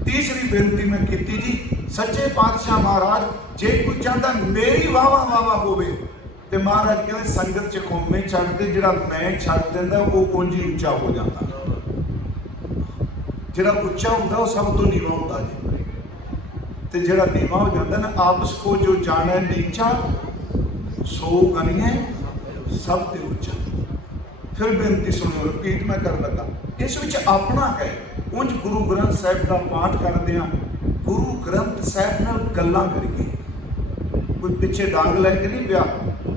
तीसरी बेनती मैं की जी सच्चे पातशाह महाराज जे कोई चाहता मेरी वावा वावा होवे ते महाराज कहते संगत च कौमे छड़ दे, जिहड़ा मैं छड़ देंदा वो उंज ही उच्चा हो जाता। जिहड़ा उच्चा हुंदा वो सब तो नीवा हुंदा जी, ते जिहड़ा नीवा हो जाता ना आपस को जो जाने नीचा सो गनिए सब ते उच्चा। फिर बेनती सुनो, रिपीट मैं कर लगा, इस विच अपना है। उंज गुरु ग्रंथ साहिब का पाठ करते हैं, गुरु ग्रंथ साहिब नाल गल्लां करिए, कोई पिछे डांग लैके नहीं पिया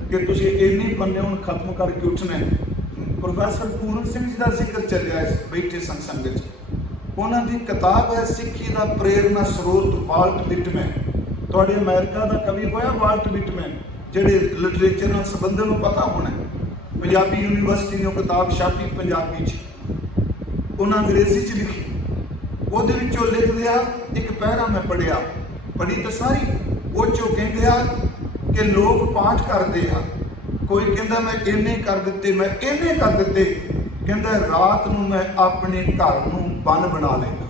कि तुसीं इन्ने पन्ने हुण खत्म करके उठना है। प्रोफैसर पूरन सिंह जी का जिक्र चलिया बैठे संगत च, उन्हां दी किताब है सिੱਖੀ ਦਾ प्रेरणा स्रोत वाल्ट विटमैन। तुहाडे अमेरिका का कवि होया वाल्ट विटमैन, ਜਿਹੜੇ ਲਿਟਰੇਚਰ ਨਾਲ ਸੰਬੰਧਿਤ ਨੂੰ ਪਤਾ ਹੋਣਾ। ਪੰਜਾਬੀ ਯੂਨੀਵਰਸਿਟੀ ਨੇ ਕਿਤਾਬ ਛਾਪੀ ਪੰਜਾਬੀ 'ਚ, ਉਹਨਾਂ ਅੰਗਰੇਜ਼ੀ 'ਚ ਲਿਖੀ। ਉਹਦੇ ਵਿੱਚੋਂ ਲਿਖਦੇ ਆ, ਇੱਕ ਪਹਿਰਾ ਮੈਂ ਪੜ੍ਹੀ ਤਾਂ ਸਾਰੀ, ਉਹ 'ਚੋਂ ਕਹਿੰਦੇ ਆ ਕਿ ਲੋਕ ਪਾਠ ਕਰਦੇ ਆ, ਕੋਈ ਕਹਿੰਦਾ ਮੈਂ ਇੰਨੇ ਕਰ ਦਿੱਤੇ, ਮੈਂ ਇੰਨੇ ਕਰ ਦਿੱਤੇ, ਕਹਿੰਦਾ ਰਾਤ ਨੂੰ ਮੈਂ ਆਪਣੇ ਘਰ ਨੂੰ ਬਨ ਬਣਾ ਲੈਂਦਾ।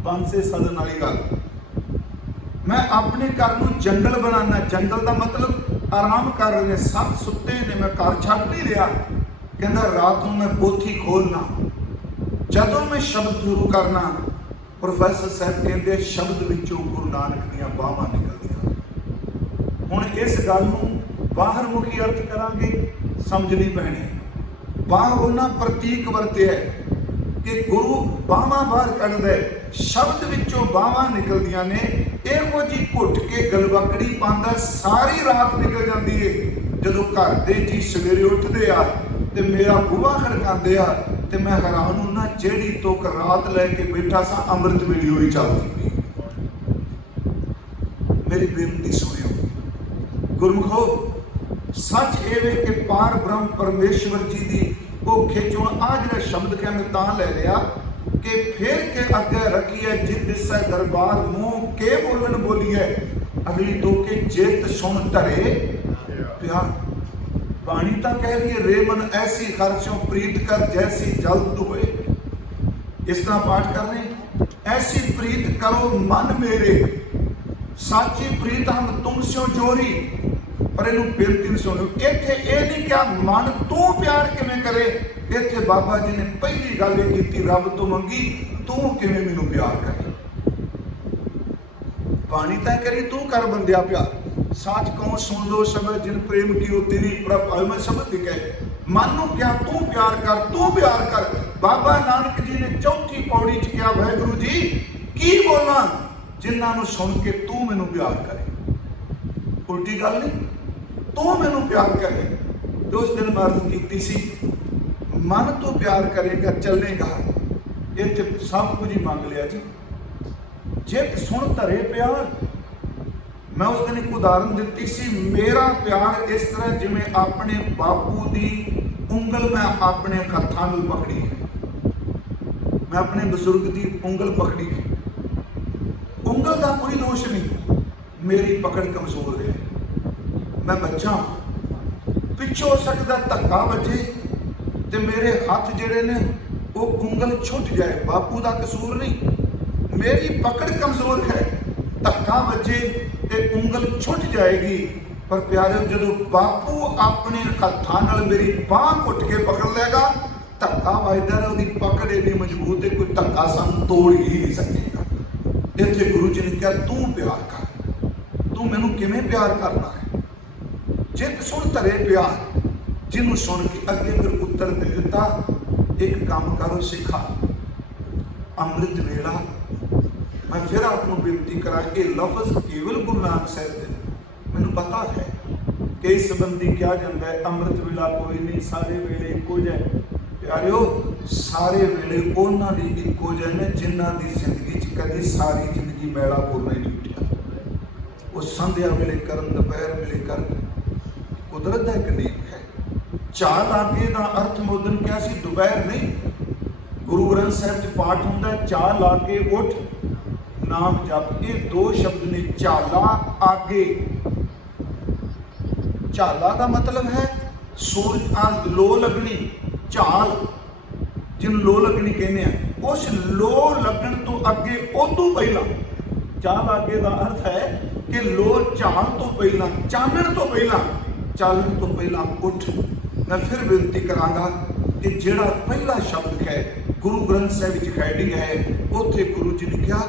ਬਨ ਸੇ ਸਦਨ ਵਾਲੀ ਗੱਲ, मैं अपने घर को जंगल बनाना। जंगल का मतलब आराम कर रहे हैं, सब सुते ने, मैं घर छड़ नहीं रहा। कहता रात को मैं पोथी खोलना, जदों मैं शब्द शुरू करना ਪ੍ਰੋਫੈਸਰ ਸਾਹਿਬ ਕਹਿੰਦੇ ਸ਼ਬਦ ਵਿੱਚੋਂ ਗੁਰੂ ਨਾਨਕ ਦੀਆਂ ਬਾਹਾਂ ਨਿਕਲਦੀਆਂ। ਹੁਣ ਇਸ ਗੱਲ ਨੂੰ ਬਾਹਰ ਮੁਖੀ ਅਰਥ ਕਰਾਂਗੇ, ਸਮਝਣੀ ਪੈਣੀ। ਬਾਹ ਉਹਨਾਂ ਪ੍ਰਤੀਕ ਵਰਤਿਆ ਕਿ ਗੁਰੂ ਬਾਹਾਂ ਬਾਹਰ ਕੱਢਦਾ, ਸ਼ਬਦ ਵਿੱਚੋਂ ਬਾਹਾਂ ਨਿਕਲਦੀਆਂ ਨੇ। ਇਹੋ ਜਿਹੀ ਘੁੱਟ ਕੇ ਗਲਵਕੜੀ ਪਾਉਂਦਾ, ਸਾਰੀ ਰਾਤ ਨਿਕਲ ਜਾਂਦੀ ਏ। ਜਦੋਂ ਘਰ ਦੇ ਜੀ ਸਵੇਰੇ ਉੱਠਦੇ ਆ ਤੇ ਮੇਰਾ ਬੂਹਾ ਖੜਕਾਉਂਦੇ ਆ ਤੇ ਮੈਂ ਹੈਰਾਨ ਹੁੰਦਾ, ਜਿਹੜੀ ਤੁਕ ਰਾਤ ਲੈ ਕੇ ਬੈਠਾ ਸਾਂ ਅੰਮ੍ਰਿਤ ਵੇਲੇ ਹੋਈ ਚੱਲਦੀ ਪਈ। ਮੇਰੀ ਬੇਨਤੀ ਸੁਣਿਓ ਗੁਰਮੁਖੋ, ਸੱਚ ਇਹ ਵੇ ਕਿ ਪਾਰ ਬ੍ਰਹਮ ਪਰਮੇਸ਼ਵਰ ਜੀ ਦੀ ਉਹ ਖਿੱਚ। ਹੁਣ ਆ ਜਿਹੜਾ ਸ਼ਬਦ ਕਿ ਮੈਂ ਤਾਂ ਲੈ ਲਿਆ ਕਿ ਫਿਰ ਕੇ ਅੱਗੇ ਰੱਖੀਏ ਜਿਤ ਦਿਸੈ ਦਰਬਾਰ, ਮੂੰਹ ਕੇ ਬੋਲਣ ਬੋਲੀਏ ਅਗਲੀ ਤੋਂ ਕਿ ਜਿਤ ਸੁਣ ਧਰੇ ਪਿਆਰ। ਬਾਣੀ ਤਾਂ ਕਹਿ ਰਹੀ ਹੈ ਰੇ ਮਨ ਐਸੀ ਖਰਚੋਂ ਪ੍ਰੀਤ ਕਰ ਜੈਸੀ ਜਲ ਹੋਏ। ਇਸ ਤਰ੍ਹਾਂ ਪਾਠ ਕਰ ਰਹੇ, ਐਸੀ ਪ੍ਰੀਤ ਕਰੋ ਮਨ ਮੇਰੇ, ਸਾਚੀ ਪ੍ਰੀਤ ਹਮ ਤੁਮ ਸਿਓ ਜੋਰੀ। ਪਰ ਇਹਨੂੰ ਬੇਨਤੀ ਨਹੀਂ ਸੁਣੋ, ਇੱਥੇ ਇਹ ਨਹੀਂ ਕਿਹਾ ਮਨ ਤੂੰ ਪਿਆਰ ਕਿਵੇਂ ਕਰੇ। ਇੱਥੇ ਬਾਬਾ ਜੀ ਨੇ ਪਹਿਲੀ ਗੱਲ ਇਹ ਕੀਤੀ, ਰੱਬ ਤੋਂ ਮੰਗੀ ਤੂੰ ਕਿਵੇਂ ਮੈਨੂੰ ਪਿਆਰ ਕਰੇ। ਬਾਣੀ ਤਾਂ ਕਰੀ ਤੂੰ ਕਰ ਬੰਦਿਆ ਪਿਆਰ। ਸਾਚ ਕਹੋ ਸੁਣ ਲੋ ਸ਼ਬਦ ਜਿਨ ਪ੍ਰੇਮ ਕੀਓ ਤੇਰੀ ਪ੍ਰਭ ਮੈਂ ਸ਼ਬਦ ਲਿਖੇ। ਮਨ ਨੂੰ ਕਿਹਾ ਤੂੰ ਪਿਆਰ ਕਰ, ਤੂੰ ਪਿਆਰ ਕਰ। ਬਾਬਾ ਨਾਨਕ ਜੀ ਨੇ ਚੌਥੀ ਪੌੜੀ 'ਚ ਕਿਹਾ, ਵਾਹਿਗੁਰੂ ਜੀ ਕੀ ਬੋਲਾਂ ਜਿਨ੍ਹਾਂ ਨੂੰ ਸੁਣ ਕੇ ਤੂੰ ਮੈਨੂੰ ਪਿਆਰ ਕਰੇ। ਉਲਟੀ ਗੱਲ ਨਹੀਂ, ਤੂੰ ਮੈਨੂੰ ਪਿਆਰ ਕਰੇ। ਤੇ ਉਸ ਦਿਨ ਮੈਂ ਅਰਜ਼ ਕੀਤੀ ਸੀ, ਮਨ ਤੋਂ ਪਿਆਰ ਕਰੇਗਾ ਚੱਲੇਗਾ। ਇੱਥੇ ਸਭ ਕੁਝ ਹੀ ਮੰਗ ਲਿਆ ਜੀ। ਜਿਤ ਸੁਣ ਧਰੇ ਪਿਆਰ। ਮੈਂ ਉਸ ਦਿਨ ਇੱਕ ਉਦਾਹਰਨ ਦਿੱਤੀ ਸੀ, ਮੇਰਾ ਪਿਆਰ ਇਸ ਤਰ੍ਹਾਂ ਜਿਵੇਂ ਆਪਣੇ ਬਾਪੂ ਦੀ ਉਂਗਲ ਮੈਂ ਆਪਣੇ ਹੱਥਾਂ ਨਾਲ ਪਕੜੀ ਹੈ। ਮੈਂ ਆਪਣੇ ਬਜ਼ੁਰਗ ਦੀ ਉਂਗਲ ਪਕੜੀ ਹੈ। ਉਂਗਲ ਦਾ ਕੋਈ ਦੋਸ਼ ਨਹੀਂ, ਮੇਰੀ ਪਕੜ ਕਮਜ਼ੋਰ ਹੈ। ਮੈਂ ਬੱਚਾ, ਪਿੱਛੋਂ ਹੋ ਸਕਦਾ ਧੱਕਾ ਵੱਜੇ ਤੇ ਮੇਰੇ ਹੱਥ ਜਿਹੜੇ ਨੇ ਉਹ ਉਂਗਲ ਛੁੱਟ ਜਾਏ। ਬਾਪੂ ਦਾ ਕਸੂਰ ਨਹੀਂ, ਮੇਰੀ ਪਕੜ ਕਮਜ਼ੋਰ ਹੈ। ਧੱਕਾ ਵੱਜੇ ਤੇ ਉਂਗਲ ਛੁੱਟ ਜਾਏਗੀ। ਪਰ ਪਿਆਰਿਓ, ਜਦੋਂ ਬਾਪੂ ਆਪਣੇ ਹੱਥਾਂ ਨਾਲ ਮੇਰੀ ਬਾਂਹ ਘੁੱਟ ਕੇ ਪਕੜ ਲਏਗਾ, ਧੱਕਾ ਵੱਜਦਾ ਹੈ, ਉਹਦੀ ਪਕੜ ਇੰਨੀ ਮਜ਼ਬੂਤ ਹੈ ਕੋਈ ਧੱਕਾ ਸਾਨੂੰ ਤੋੜ ਹੀ ਨਹੀਂ ਸਕੇਗਾ। ਇੱਥੇ ਗੁਰੂ ਜੀ ਨੇ ਕਿਹਾ ਤੂੰ ਪਿਆਰ ਕਰ। ਤੂੰ ਮੈਨੂੰ ਕਿਵੇਂ ਪਿਆਰ ਕਰਨਾ ਹੈ? ਜਿਤ ਸੁਣ ਧਰੇ ਪਿਆਰ। ਜਿਹਨੂੰ ਸੁਣ ਕੇ ਅੱਗੇ ਫਿਰ ਉੱਤਰ ਦੇ ਦਿੱਤਾ, ਇੱਕ ਕੰਮ ਕਰੋ ਸਿੱਖਾ, ਅੰਮ੍ਰਿਤ ਵੇਲਾ। ਮੈਂ ਫਿਰ ਆਪ ਨੂੰ ਬੇਨਤੀ ਕਰਾਂ, ਇਹ ਲਫ਼ਜ਼ ਕੇਵਲ ਗੁਰੂ ਨਾਨਕ ਸਾਹਿਬ ਦੇ। ਮੈਨੂੰ ਪਤਾ ਹੈ ਕਿ ਇਸ ਸੰਬੰਧੀ ਕਿਹਾ ਜਾਂਦਾ ਹੈ ਅੰਮ੍ਰਿਤ ਵੇਲਾ ਕੋਈ ਨਹੀਂ, ਸਾਰੇ ਵੇਲੇ ਇੱਕੋ ਜਿਹੇ। ਪਿਆਰਿਓ, ਸਾਰੇ ਵੇਲੇ ਉਹਨਾਂ ਦੀ ਇੱਕੋ ਜਿਹੇ ਨੇ ਜਿਨ੍ਹਾਂ ਦੀ ਜ਼ਿੰਦਗੀ 'ਚ ਕਦੇ ਸਾਰੀ ਜ਼ਿੰਦਗੀ ਮੈਲਾ ਪੂਰਨਾ ਹੀ ਨਹੀਂ ਉੱਠਿਆ। ਉਹ ਸੰਧਿਆ ਵੇਲੇ ਕਰਨ, ਦੁਪਹਿਰ ਵੇਲੇ ਕਰਨ, ਕੁਦਰਤ ਦਾ ਇੱਕ ਨਿਯਮ ਹੈ। ਚਾਹ ਲਾਗੇ ਦਾ ਅਰਥ ਮੋਦਨ ਕਿਹਾ ਸੀ, ਦੁਪਹਿਰ ਨਹੀਂ। ਗੁਰੂ ਗ੍ਰੰਥ ਸਾਹਿਬ 'ਚ ਪਾਠ ਹੁੰਦਾ, ਚਾਹ ਲਾ ਕੇ ਉੱਠ ਨਾਮ ਜਪ। ਇਹ ਦੋ ਸ਼ਬਦ ਨੇ, ਝਾਲਾ ਆਗੇ। ਝਾਲਾ ਦਾ ਮਤਲਬ ਹੈ ਸੂਰਜ ਆ ਲੋ ਲੱਗਣੀ, ਝਾਲ ਜਿਹਨੂੰ ਲੋ ਲੱਗਣੀ ਕਹਿੰਦੇ ਆ। ਉਸ ਲੋ ਲੱਗਣ ਤੋਂ ਅੱਗੇ, ਉਦੋਂ ਪਹਿਲਾਂ। ਚਾਹ ਲਾਗੇ ਦਾ ਅਰਥ ਹੈ ਕਿ ਲੋ ਝਾਲ ਤੋਂ ਪਹਿਲਾਂ, ਚਾਨਣ ਤੋਂ ਪਹਿਲਾਂ, ਚਾਲਣ ਤੋਂ ਪਹਿਲਾਂ ਉੱਠ। ਮੈਂ ਫਿਰ ਬੇਨਤੀ ਕਰਾਂਗਾ ਕਿ ਜਿਹੜਾ ਪਹਿਲਾ ਸ਼ਬਦ ਹੈ ਗੁਰੂ ਗ੍ਰੰਥ ਸਾਹਿਬ ਵਿੱਚ ਹੈਡਿੰਗ ਹੈ, ਉੱਥੇ ਗੁਰੂ ਜੀ ਨੇ ਕਿਹਾ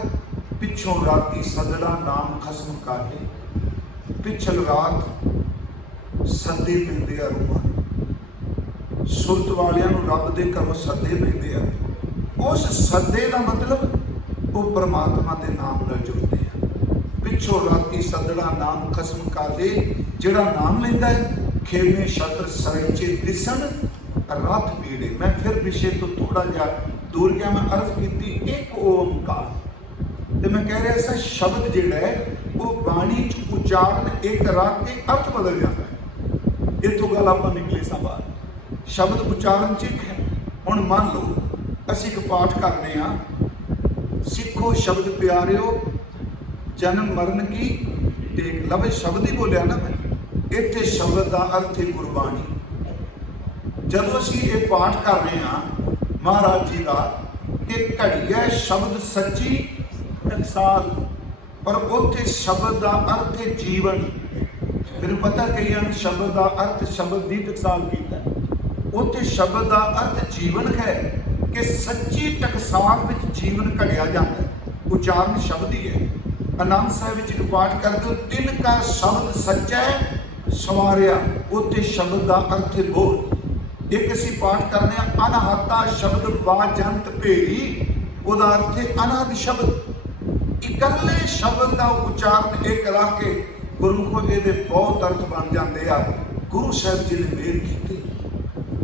ਪਿੱਛੋਂ ਰਾਤੀ ਸਦੜਾ ਨਾਮ ਖਸਮ ਕਾਟੇ। ਪਿਛਲ ਰਾਤ ਸੱਦੇ ਪੈਂਦੇ ਆ ਰੂਹਾਂ। ਸੁਰਤ ਵਾਲਿਆਂ ਨੂੰ ਰੱਬ ਦੇ ਘਰੋਂ ਸੱਦੇ ਪੈਂਦੇ ਆ। ਉਸ ਸੱਦੇ ਦਾ ਮਤਲਬ ਉਹ ਪਰਮਾਤਮਾ ਦੇ ਨਾਮ ਨਾਲ ਜੁੜਦੇ ਆ। ਪਿੱਛੋਂ ਰਾਤੀ ਸਦੜਾ ਨਾਮ ਖਸਮ ਕਾਟੇ। ਜਿਹੜਾ ਨਾਮ ਲੈਂਦਾ ਹੈ, ਖੇਮੇ ਛਤਰ ਸਰੈਚੇ ਦਿਸਣ ਰੱਥ ਬੀੜੇ। ਮੈਂ ਫਿਰ ਵਿਸ਼ੇ ਤੋਂ ਥੋੜਾ ਜਿਹਾ ਦੂਰ ਗਿਆ। ਮੈਂ ਅਰਜ਼ ਕੀਤੀ ਇੱਕ ਓਮਕਾਰ, ਤੇ ਮੈਂ ਕਹਿ ਰਿਹਾ ਸੀ ਸ਼ਬਦ ਜਿਹੜਾ ਹੈ ਉਹ ਬਾਣੀ 'ਚ ਉਚਾਰਨ ਇੱਕ ਰੱਖ ਕੇ ਅਰਥ ਬਦਲ ਜਾਂਦਾ ਹੈ। ਇੱਥੋਂ ਗੱਲ ਆਪਾਂ ਨਿਕਲੇ ਸਾਂ ਬਾਹਰ। ਸ਼ਬਦ ਉਚਾਰਨ 'ਚ ਇੱਕ ਹੈ। ਹੁਣ ਮੰਨ ਲਓ ਅਸੀਂ ਇੱਕ ਪਾਠ ਕਰਦੇ ਹਾਂ, ਸਿੱਖੋ ਸ਼ਬਦ ਪਿਆਰਿਓ ਜਨਮ ਮਰਨ ਕੀ ਟੇਕ। ਲਫ਼ਜ਼ ਸ਼ਬਦ ਹੀ ਬੋਲਿਆ ਨਾ ਮੈਂ। ਇੱਥੇ ਸ਼ਬਦ ਦਾ ਅਰਥ ਹੈ ਗੁਰਬਾਣੀ। ਜਦੋਂ ਅਸੀਂ ਇਹ ਪਾਠ ਕਰ ਰਹੇ ਹਾਂ ਮਹਾਰਾਜ ਜੀ ਦਾ, ਇਹ ਘੜੀ ਹੈ ਸ਼ਬਦ ਸੱਚੀ ਟਕਸਾਲ, ਪਰ ਉੱਥੇ ਸ਼ਬਦ ਦਾ ਅਰਥ ਹੈ ਜੀਵਨ। ਮੈਨੂੰ ਪਤਾ ਕਈਆਂ ਨੇ ਸ਼ਬਦ ਦਾ ਅਰਥ ਸ਼ਬਦ ਦੀ ਟਕਸਾਲ ਕੀਤਾ, ਉੱਥੇ ਸ਼ਬਦ ਦਾ ਅਰਥ ਜੀਵਨ ਹੈ ਕਿ ਸੱਚੀ ਟਕਸਾਲ ਵਿੱਚ ਜੀਵਨ ਘੜਿਆ ਜਾਂਦਾ ਹੈ। उचारण शब्द ही है। आनंद साहिब विच एक पाठ करते हो, तिन का शब्द सच्चा सवारिया, उत्थे शब्द का अर्थ है बोल। एक असी पाठ करने अनहता शब्द वाजंत भेरी, ਉਹਦਾ अर्थ है अनहद शब्द। इकल्ले शब्द का उचारण एक रख के गुरमुखों ये बहुत अर्थ बन जाते हैं। गुरु साहब जी ने मेल की,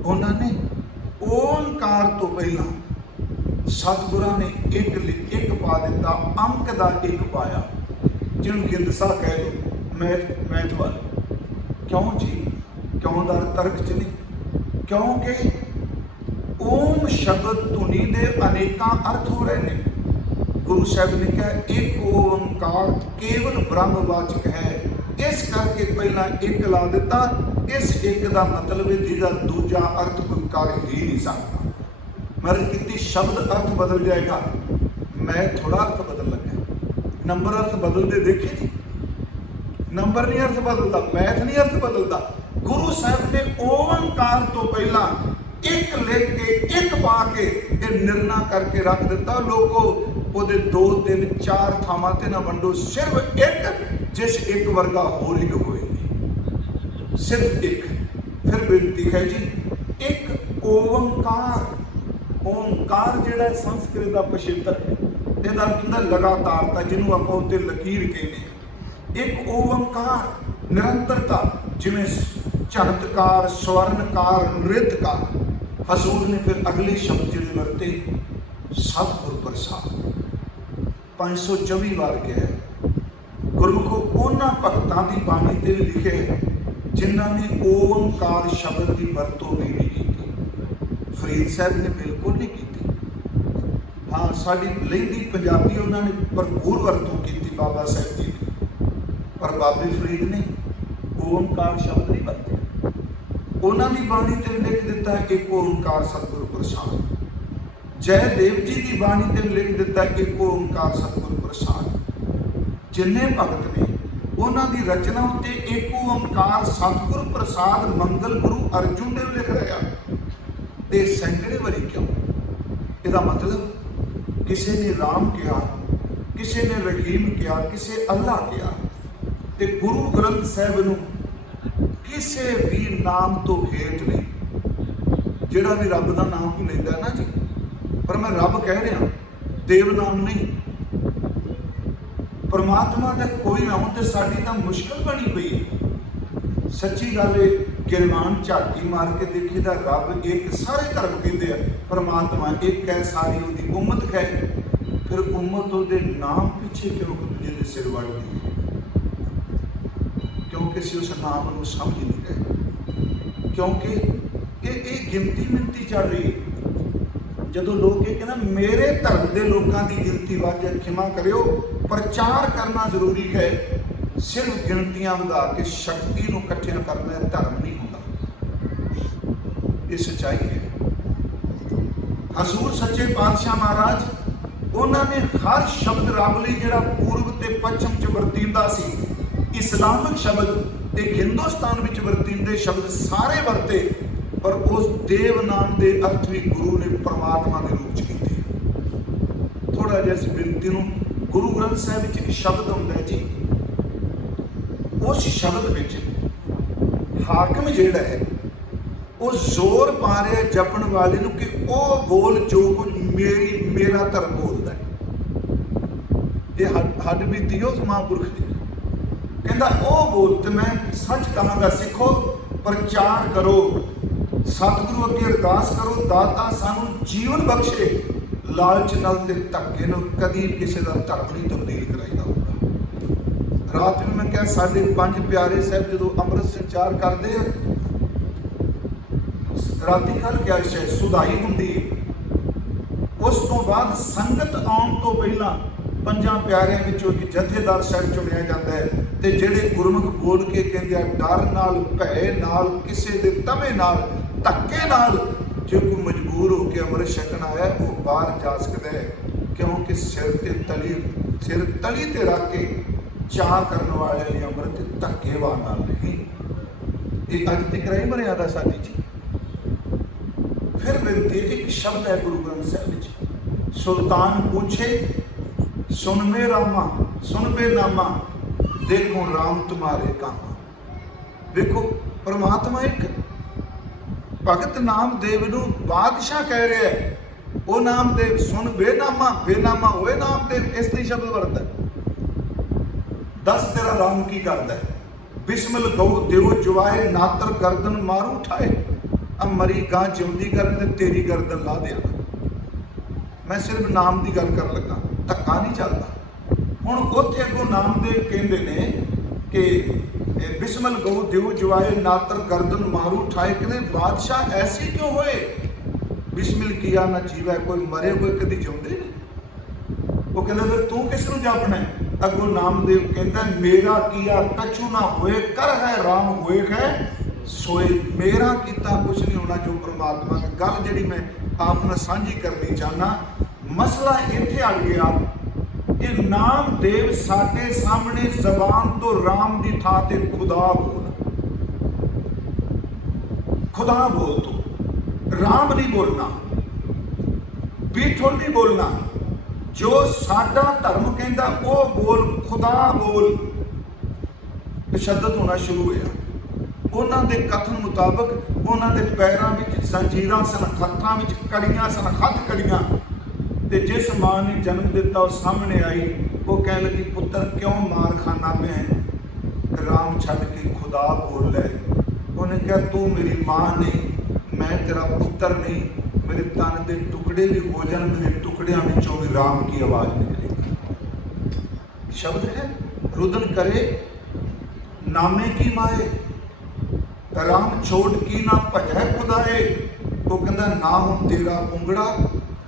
उन्होंने ओंकार तो पहला सतगुरां ने एक पा दिता, अंक का एक पाया, जिन्होंने गिंदसा कह लो, मैथ वाल। क्यों जी? क्यों का तर्क च नहीं, क्योंकि ओम शब्द धुनी दे अनेका अर्थ हो रहे हैं। गुरु साहब ने कहा एक ओंकार केवल ब्रह्मवाचक है, इस करके पहला एक ला दिता। इस एक का मतलब है जिसका दूजा अर्थ कोई कर ही नहीं सकता। मगर कितनी शब्द अर्थ बदल जाएगा, मैं थोड़ा अर्थ बदल लगा। नंबर अर्थ बदलते देखे जी, नंबर नहीं अर्थ बदलता, मैथ नहीं अर्थ बदलता। गुरु साहब ने ओंकार तो पहला एक लेके एक पा के निर्णय करके रख दिता। लोगों ਉਹਦੇ 2 3 4 ਥਾਵਾਂ ਤੇ ਨਾ ਵੰਡੋ, सिर्फ एक जिस एक वर्गा हो रही होएगी, सिर्फ एक। फिर बेनती है जी, एक ओंकार। ओंकार जिहड़ा संस्कृत का पछेतर है, ਇਹਦਾ अर्थ ਹੁੰਦਾ लगातारता, जिन्होंने ਆਪਾਂ ਉੱਤੇ लकीर कहने। एक ओंकार निरंतरता, जिमें झनतकार, स्वर्णकार, नृत्यकार। हजूर ने फिर अगले शब्द जिहड़े वरते, सतगुर प्रसाद 524 बार कहा। गुरमुखो उन्हां भगतां दी बाणी ते भी लिखे जिन्हां ने ओंकार शब्द की वरतों भी नहीं की। फरीद साहब ने बिल्कुल नहीं की। हाँ, साडी लहिंदी पंजाबी उन्होंने भरपूर वरतों की बाबा साहब जी ने, पर बाबे फरीद ने ओंकार शब्द नहीं वरते। उन्होंने बाणी ते लिख दिता एक ओंकार सतगुरु प्रसाद। जयदेव जी की बाणी ते लिख दिता एक ओंकार सतगुरु प्रसाद। जिन्ने भगत ने उन्होंने रचना उत्ते एक ओंकार सतगुरु प्रसाद मंगल गुरु अर्जुन देव लिख रहा ते सैकड़े वारी क्यों? इसका मतलब किसी ने राम कहा, किसी ने रहीम कहा, किसी अल्लाह कहा। ते गुरु ग्रंथ साहिब नूं किसी भी नाम तो हेठ नहीं। जिहड़ा भी रब का नाम को लैंदा ना जी, पर मैं रब कह रहा, देव नाम नहीं। परमात्मा का कोई नाम तो साड़ी तो मुश्किल बनी पई है। सच्ची गल है, गिरमान झाकी मार के देखी तो रब एक, सारे धर्म कहते हैं परमात्मा एक है, सारी उसकी उम्मत है। फिर उम्मत उसके नाम पीछे क्यों दूजे के सिर वड़ दी? क्योंकि असीं उस नाम को समझ नहीं रहे, क्योंकि ये गिनती मिनती चल रही है। ਜਦੋਂ लोग ये कहना मेरे धर्म के लोगों की गिनती वध जाए, खिमा करियो, प्रचार करना जरूरी है। सिर्फ गिनतियां वधा के शक्ति को इकट्ठे करना धर्म नहीं होता, ये सच्चाई है। हजूर सच्चे पातशाह महाराज उन्होंने हर शब्द रब लई जिहड़ा पूर्व ते पश्चिम च वरतींदा सी, इस्लामिक शब्द ते हिंदुस्तान विच वरतींदे शब्द सारे वरते, पर उस देव नाम के अर्थ भी गुरु ने परमात्मा के रूप च कीते। थोड़ा जिहा इस बिनती नूं, गुरु ग्रंथ साहिब विच एक शब्द हुंदा है जी, उस शब्द विच हाकम जिहड़ा है वो जोर पा रहा है जपण वाले नूं कि वो बोल जो कुछ मेरा धर्म बोलदा है। ये हद बीती उस महापुरुष की, कहंदा वो बोल ते मैं सच कहांगा, सिखो प्रचार करो, सतगुरु अगे अरदास करो, दाता सानू जीवन बख्शे, लालच नाल ते धक्के नाल कदी किसी का धर्म नहीं तब्दील कराईदा होगा। रात में मैं क्या साढ़े 5 प्यारे साहब जो अमृत संचार करते हैं, राती कल क्या शायद सुधाई होंगी, उस तो बाद संगत आने तो पहला 5 प्यारिਆਂ ਵਿੱਚੋਂ एक जथेदार साहब चुनिया जाता है, ਤੇ ਜਿਹੜੇ ਗੁਰਮੁਖ बोल के कहते हैं डर नाल, भय नाल, किसी के तमे नाल, धक्के नाल जो कोई मजबूर होकर अमृत छकन आया वो बाहर जा सकता है, क्योंकि सिर तली ते रख के चाह करने वाले लिए अमृत धक्के वार नाल नहीं। ये अज तक रही मर्यादा साडी जी। फिर बिनती एक शब्द है गुरु ग्रंथ साहिब विच, सुल्तान पूछे सुन में रामा सुन बे नामा, देखो राम तुम्हारे कामा। देखो परमात्मा एक भगत नामदेव नूं बादशाह कह रहा है। वो नामदेव सुन बेनामा, बेनामा होए नामदेव, इस दी शब्द वरतदा। दस तेरा राम की करदा है। बिस्मिल गौ देव जुआए, नातर गर्दन मारू उठाए। अब मरी गां जिउंदी करन ते तेरी गर्दन ला दिया। मैं सिर्फ नाम की गल कर लगा, धक्का नहीं चलता। हुण उत्थे अगों नामदेव कहंदे ने कि बिस्मिल गौ देव जुआए, नातर गर्दन मारू उठाए। कहते बादशाह ऐसे क्यों होए? बिस्मिल किया ना जीवै, कोई मरे कोई कदी जिउंदे नहीं। वो कहते फिर तू किस नूं जपना है? अगों नामदेव कहता मेरा किया कछु ना होए, कर है राम होए है सोए। मेरा किता कुछ नहीं होना जो परमात्मा की गल जिहड़ी मैं आप नाल सांझी करनी चाहना। मसला इत्थे आ गया कि नामदेव साडे सामने जबान तो राम की थां ते खुदा बोल, खुदा बोल, तू राम नहीं बोलना, पीठों नहीं बोलना। जो साडा धर्म कहता वो बोल, खुदा बोल। तशद्दद होना शुरू होया। उन्हां दे कथन मुताबक उन्हां दे पैरां विच जंजीरां सन, हत्थां विच कड़ियां सन, हत्थ कड़ियां। ते जिस मां ने जन्म दिता वो सामने आई। वो कह लगी पुत्र क्यों मार खाना में, राम छड्ड के खुदा बोल ले। उन्हें कहा तू मेरी मां नहीं, मैं तेरा पुत्र नहीं। मेरे तन के टुकड़े भी हो जाए, मेरे टुकड़ियां विचों भी राम की आवाज निकलेगी। शब्द है रुदन करे नामे की माए, राम छोड़ की ना भजै खुदाए। वो कहता ना हूं तेरा पुंगड़ा,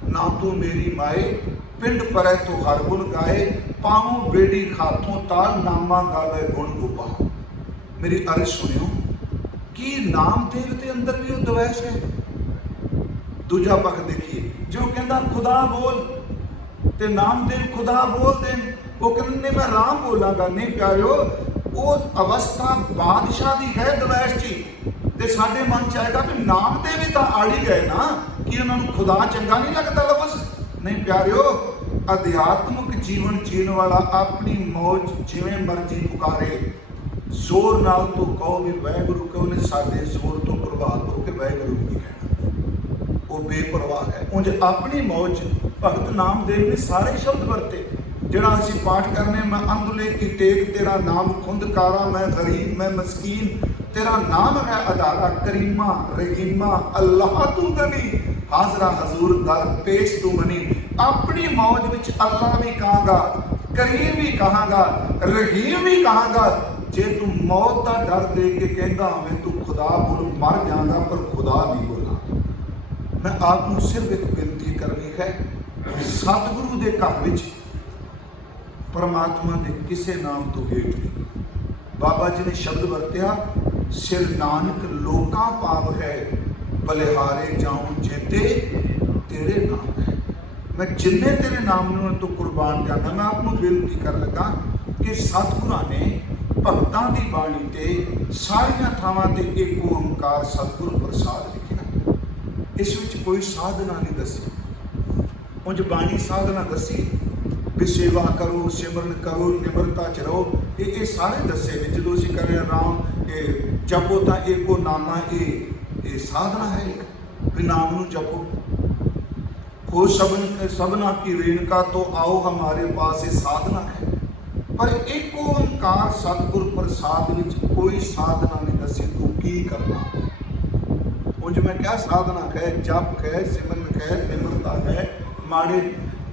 ना तू मेरी माए। पिंड परै तो हर गुण गाए, पाऊं बेड़ी खाथों ताल, नामा गावे गुण गोपाल। मेरी अर्ज सुनियो कि नामदेव के अंदर भी वो द्वैश है। दूजा पक्ष देखिए, जो कहता खुदा बोल ते नामदेव खुदा बोल देन, वो कहते मैं राम बोलांगा। नहीं प्यारियो, वो अवस्था बादशाह की है द्वैश जी। ते साडे मन च आएगा भी नामदेव भी तो आड़ी गए ना कि उन्होंने खुदा चंगा नहीं लगता लफज। नहीं प्यारियो, अध्यात्मक जीवन जीण वाला अपनी मौज जिवें मर्जी पुकारे, जोर नाल तो कहो भी वाहिगुरू कहो, उन्हें साडे जोर तो प्रभावित होकर वाहिगुरू नहीं कहना। वो बेपरवाह है। उंज अपनी मौज भगत नामदेव ने सारे शब्द वरते जिहड़ा असीं पाठ करने। मैं अंधले की टेक तेरा नाम खुंदकारा, मैं गरीब मैं मस्कीन तेरा नाम है अदारा। करीमा रहीमा अल्लाह तू गनी, हाजरा हजूर दर पेश तू मनी। अपनी मौज विच अल्लाह भी कहांगा, करीम भी कहांगा, रहीम भी कहांगा। जे तू मौत का डर दे के कहता हमें तू खुदा बोल, मर जाएगा पर खुदा नहीं बोला। मैं आपको सिर्फ एक बेनती करनी है, सतगुरु के घर विच परमात्मा के किसी नाम तो हेठ नहीं। बाबा जी ने शब्द वरत्या, सिर नानक लोकां पाव है, बलिहारे जाऊं जेते तेरे नाम है। मैं जिन्ने तेरे नाम नूं तो कुर्बान जाना। मैं आपको बेनती कर लगा कि सतगुरां ने भगतां दी बाणी ते सारियां थावां ते एक ओंकार सतगुरु प्रसाद लिखिया। इस विच कोई साधना नहीं दसी। उंज बाणी साधना दसी भी सेवा करो, सिमरन करो, निमरता च रहो। ये सारे दसे ने। जो असीं कर रहे राम जपो तो एको नामा, ये साधना है। एक भी नाम नूं जपो। हो सबना की रेणुका तो आओ हमारे पास, ये साधना है। पर एक ओंकार सतगुर प्रसाद विच कोई साधना नहीं दसी तू की करना। उंज मैं क्या साधना है, जप है, सिमरन है, निमरता है, माड़े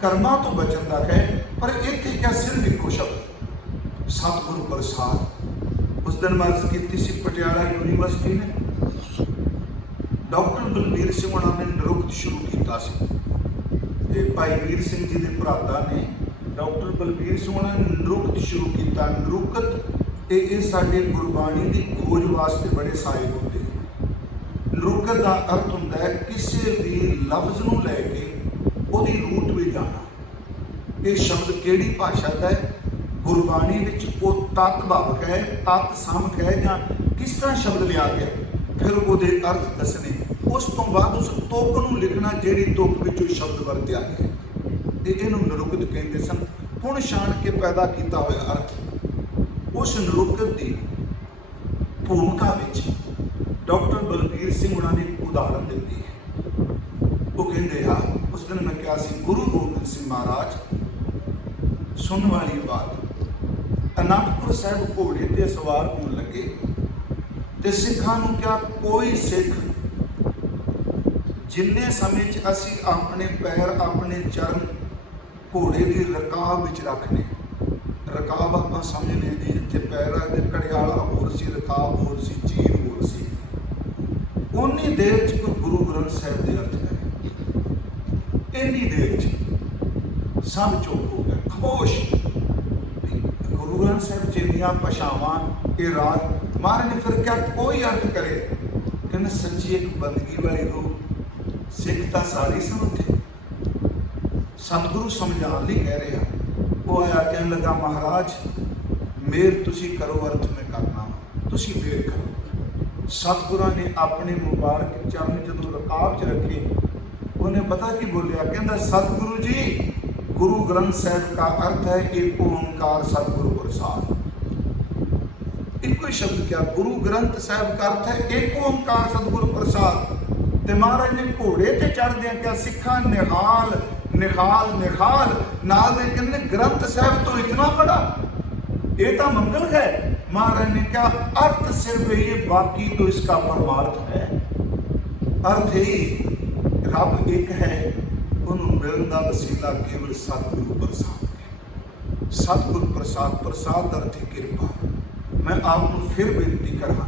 कर्मां तो बचन का है। पर इत्थे क्या सिर्फ इको शब्द सतगुरु प्रसाद। उस दिन मैं अर्ज की सी पटियाला यूनीवर्सिटी ने डॉक्टर बलबीर सिंह होना ने निरुक्त शुरू किया सी। भाई वीर सिंह जी के भराता ने डॉक्टर बलबीर सिंह होना ने निरुक्त शुरू किया। निरुक्त ये साडे गुरबाणी की खोज वास्ते बड़े सहायक होते हैं। निरुक्त का अर्थ होंदा है किसी भी लफ्ज़ नूं लैके ਉਹਦੀ रूट भी जाना। ये शब्द केड़ी भाषा का है? गुरबाणी विच वो तत् भावक है, तत् सामक है, या किस तरह शब्द लिया गया, फिर वो अर्थ दसने। उस तो बाद उस तुक नूं लिखना जिहड़ी तुक विचों शब्द वरत्या गया। इहनूं निरुक्त कहते सन। ਪੁਣ ਛਾਣ ਕੇ ਪੈਦਾ ਕੀਤਾ ਹੋਇਆ ਅਰਥ, ਉਸ ਨਿਰੁਕਤ ਦੀ ਭੂਮਿਕਾ ਵਿੱਚ ਡਾਕਟਰ ਬਲਬੀਰ ਸਿੰਘ ਉਹਨਾਂ ਨੇ ਇੱਕ ਉਦਾਹਰਨ ਦਿੱਤੀ ਹੈ। ਉਹ ਕਹਿੰਦੇ ਆ, ਉਸ ਦਿਨ ਮੈਂ ਕਿਹਾ ਸੀ, ਗੁਰੂ ਗੋਬਿੰਦ ਸਿੰਘ ਮਹਾਰਾਜ, ਸੁਣਨ ਵਾਲੀ ਬਾਤ, ਅਨੰਦਪੁਰ ਸਾਹਿਬ ਘੋੜੇ ਤੇ ਸਵਾਰ ਹੋਣ ਲੱਗੇ ਤੇ ਸਿੱਖਾਂ ਨੂੰ ਕਿਹਾ, ਕੋਈ ਸਿੱਖ ਜਿੰਨੇ ਸਮੇਂ 'ਚ ਅਸੀਂ ਆਪਣੇ ਪੈਰ, ਆਪਣੇ ਚਰਨ ਘੋੜੇ ਦੀ ਰਕਾਬ ਵਿੱਚ ਰੱਖਨੇ, ਰਕਾਬ ਆਪਾਂ ਸਮਝਦੇ ਹਾਂ ਜੀ, ਜਿੱਥੇ ਪੈਰਾਂ ਦੇ ਘੜਿਆਲਾ ਹੋਰ ਸੀ, ਰਕਾਬ ਹੋਰ ਸੀ, ਚੀਰ ਹੋਰ ਸੀ, ਉਨੀ ਦੇਰ 'ਚ ਕੋਈ ਗੁਰੂ ਗ੍ਰੰਥ ਸਾਹਿਬ ਦੇ ਅਰਥ ਕਰੇ, ਇੰਨੀ ਦੇਰ 'ਚ ਸਭ ਚੁੱਪ ਹੋ ਗਿਆ, ਖਾਮੋਸ਼। ਗੁਰੂ ਗ੍ਰੰਥ ਸਾਹਿਬ 'ਚ ਇੰਨੀਆਂ ਭਾਸ਼ਾਵਾਂ, ਇਹ ਰਾਗ, ਮਹਾਰਾਜ ਨੇ ਫਿਰ ਕਿਹਾ ਕੋਈ ਅਰਥ ਕਰੇ, ਕਹਿੰਦੇ ਸੱਚੀ ਇੱਕ ਬੰਦਗੀ ਵਾਲੀ ਰੂਹ, ਸਿੱਖ ਤਾਂ ਸਾਰੇ ਸਨ ਉੱਥੇ, ਸਤਿਗੁਰੂ ਸਮਝਾਉਣ ਲਈ ਕਹਿ ਰਿਹਾ। ਉਹ ਆਇਆ, ਕਹਿਣ ਲੱਗਾ, ਮਹਾਰਾਜ ਮਿਹਰ ਤੁਸੀਂ ਕਰੋ, ਅਰਥ ਮੈਂ ਕਰਨਾ, ਤੁਸੀਂ ਮਿਹਰ ਕਰੋ। ਸਤਿਗੁਰਾਂ ਨੇ ਆਪਣੇ ਮੁਬਾਰਕ ਚਰਨ ਜਦੋਂ ਰਕਾਬ 'ਚ ਰੱਖੇ, ਉਹਨੇ ਪਤਾ ਕੀ ਬੋਲਿਆ, ਕਹਿੰਦਾ, ਸਤਿਗੁਰੂ ਜੀ, ਗੁਰੂ ਗ੍ਰੰਥ ਸਾਹਿਬ ਦਾ अर्थ है एक ओंकार सतगुरु प्रसाद। ਇੱਕੋ ਹੀ ਸ਼ਬਦ ਕਿਹਾ, ਗੁਰੂ ਗ੍ਰੰਥ ਸਾਹਿਬ ਦਾ अर्थ है एक ओंकार सतगुरु प्रसाद। ਤੇ ਮਹਾਰਾਜ ਨੇ ਘੋੜੇ ਤੇ ਚੜ੍ਹਦਿਆਂ ਕਿਹਾ, ਸਿੱਖਾਂ ਨਿਹਾਲ ਨਿਹਾਲ ਨਿਹਾਲ, ਨਾਲ ਦੇ ਕਹਿੰਦੇ ਗ੍ਰੰਥ ਸਾਹਿਬ ਤੋਂ ਇਤਨਾ ਬੜਾ, ਇਹ ਤਾਂ ਮੰਗਲ ਹੈ। महाराज ने कहा, अर्थ सिर्फ ये, बाकी तो इसका परमार्थ है। अर्थ ही रब एक है, उन्होंने मिलन का वसीला केवल सतगुरु प्रसाद है। सतगुरु प्रसाद, प्रसाद अर्थ है कृपा। मैं आपको फिर बेनती करा,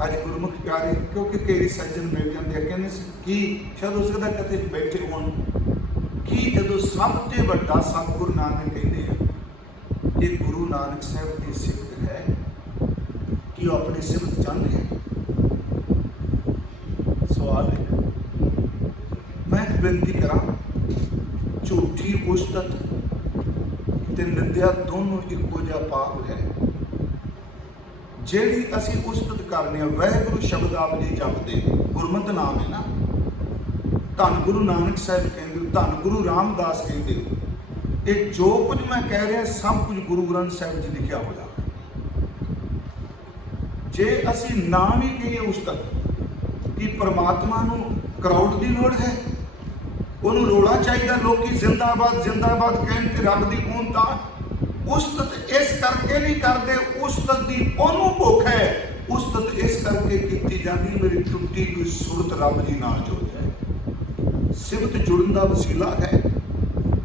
अज गुरमुख प्यारे, क्योंकि कई सज्जन मिल जाते कहने कि शायद हो सकता कितने बैठे हो कि जो सब तो बड़ा सतगुरु नानक कहते हैं, ये गुरु नानक साहब की सिफत है कि वो अपनी सिफत चाहते हैं। सवाल है, मैं बेनती करा, झूठी उस्तत ते निंदिया दोनों इको जिहा पाप है। ਜਿਹੜੀ ਅਸੀਂ ਉਸਤਤ ਕਰਨੇ ਆ, ਵਾਹਿਗੁਰੂ ਸ਼ਬਦ ਆਪ ਜੀ ਜਪਦੇ, ਗੁਰਮਤਿ ਨਾਮ ਹੈ ਨਾ, ਧੰਨ ਗੁਰੂ ਨਾਨਕ ਸਾਹਿਬ ਕਹਿੰਦੇ, ਧੰਨ ਗੁਰੂ ਰਾਮਦਾਸ ਕਹਿੰਦੇ, ਇਹ ਜੋ ਕੁਝ ਮੈਂ ਕਹਿ ਰਿਹਾ ਸਭ ਕੁਝ ਗੁਰੂ ਗ੍ਰੰਥ ਸਾਹਿਬ 'ਚ ਲਿਖਿਆ ਹੋਇਆ। ਜੇ ਅਸੀਂ ਨਾਮ ਹੀ ਕਹੀਏ ਉਸਤਤ, ਕਿ ਪਰਮਾਤਮਾ ਨੂੰ ਕਰਾਊਡ ਦੀ ਲੋੜ ਹੈ, ਉਹਨੂੰ ਰੋਲਾ ਚਾਹੀਦਾ, ਲੋਕੀ ਜ਼ਿੰਦਾਬਾਦ ਜ਼ਿੰਦਾਬਾਦ ਕਹਿਣ ਤੇ ਰੱਬ ਦੀ ਹੋਂਦ ਤਾਂ ਉਸਤਤ ਇਸ ਕਰਕੇ ਨਹੀਂ ਕਰਦੇ, ਉਸਤਤ ਦੀ ਉਹਨੂੰ ਭੁੱਖ ਹੈ। ਉਸਤਤ ਇਸ ਕਰਕੇ ਕੀਤੀ ਜਾਂਦੀ, ਮੇਰੀ ਟੁੱਟੀ ਹੋਈ ਸੁਰਤ ਰੱਬ ਜੀ ਨਾਲ ਜੁੜ ਜਾਏ, ਸਿਫਤ ਜੁੜਨ ਦਾ ਵਸੀਲਾ ਹੈ।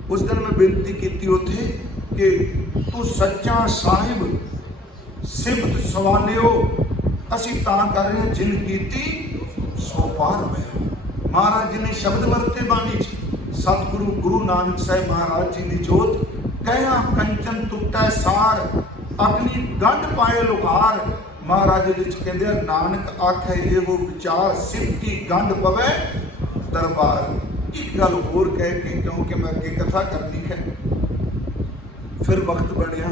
ਉਸ ਦਿਨ ਮੈਂ ਬੇਨਤੀ ਕੀਤੀ ਉੱਥੇ ਕਿ ਤੂੰ ਸੱਚਾ ਸਾਹਿਬ, ਸਿਫਤ ਸਵਾਲਿਓ ਅਸੀਂ ਤਾਂ ਕਰ ਰਹੇ, ਜਿਨ ਕੀਤੀ ਸੋ ਪਾਰ ਹੋਇਆ। ਮਹਾਰਾਜ ਜੀ ਨੇ ਸ਼ਬਦ ਵਰਤੇ ਬਾਣੀ 'ਚ, ਸਤਿਗੁਰੂ ਗੁਰੂ ਨਾਨਕ ਸਾਹਿਬ ਮਹਾਰਾਜ ਜੀ ਦੀ ਜੋਤ, ਕਹਿਆ ਕੰਚਨ ਟੁੱਟੈ ਸਾਰ, ਅਗਨੀ ਗੰਢ ਪਾਏ ਲੁਹਾਰ। ਮਹਾਰਾਜ ਦੇ ਵਿੱਚ ਕਹਿੰਦੇ ਆ, ਨਾਨਕ ਆਖੇ ਇਹੋ ਵਿਚਾਰ, ਸਿਫਤੀ ਗੰਢ ਪਵੇ ਦਰਬਾਰ। ਇੱਕ ਗੱਲ ਹੋਰ ਕਹਿ ਕੇ, ਕਿਉਂਕਿ ਮੈਂ ਅੱਗੇ ਕਥਾ ਕਰਨੀ ਹੈ, ਫਿਰ ਵਕਤ ਬਣਿਆ,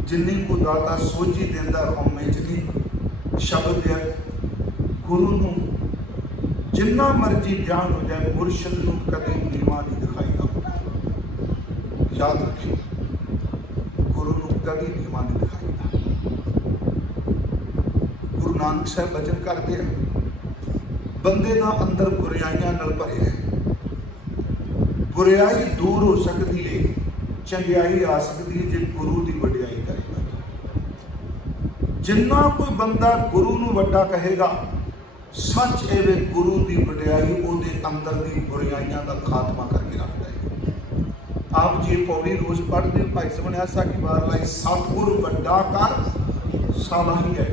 ਜਿੰਨੀ ਕੋ ਦਾਤਾ ਸੋਝੀ ਦਿੰਦਾ ਹਉਮੈ ਚ ਨਹੀਂ। ਸ਼ਬਦ ਹੈ, ਗੁਰੂ ਨੂੰ ਜਿੰਨਾ ਮਰਜੀ ਗਿਆਨ ਹੋ ਜਾਏ, ਮੁਰਸ਼ਿਦ ਨੂੰ ਕਦੇ ਨੀਵਾਂ ਨਹੀਂ ਦਿਖਾਈਦਾ। ਯਾਦ ਰੱਖੀ, ਗੁਰੂ ਨੂੰ ਕਦੀ ਨੀਵਾਂ ਨਹੀਂ ਦਿਖਾਈਦਾ। ਗੁਰੂ ਨਾਨਕ ਸਾਹਿਬ ਬਚਨ ਕਰਦੇ ਆ, ਬੰਦੇ ਦਾ ਅੰਦਰ ਬੁਰਾਈਆਂ ਨਾਲ ਭਰਿਆ ਹੈ, ਬੁਰਾਈ ਦੂਰ ਹੋ ਸਕਦੀ ਹੈ, ਚੰਗਿਆਈ ਆ ਸਕਦੀ ਹੈ ਜੇ ਗੁਰੂ ਦੀ ਵਡਿਆਈ ਕਰੇਗਾ। ਜਿੰਨਾ ਕੋਈ ਬੰਦਾ ਗੁਰੂ ਨੂੰ ਵੱਡਾ ਕਹੇਗਾ, ਸੱਚ ਇਹ ਗੁਰੂ ਦੀ ਵਡਿਆਈ ਉਹਦੇ ਅੰਦਰ ਦੀ ਬੁਰਾਈਆਂ ਦਾ ਖਾਤਮਾ ਕਰਕੇ ਰੱਖਦਾ ਹੈ। ਆਪ ਜੀ ਪੌੜੀ ਰੋਜ਼ ਪੜ੍ਹਦੇ, ਭਾਈ ਸਾਹਿਬ ਨੇ ਆਸਾ ਕੀ ਵਾਰ ਲਾਈ, ਸਤਿਗੁਰ ਵੱਡਾ ਕਰ ਸਾਲਾਹੀ ਹੈ,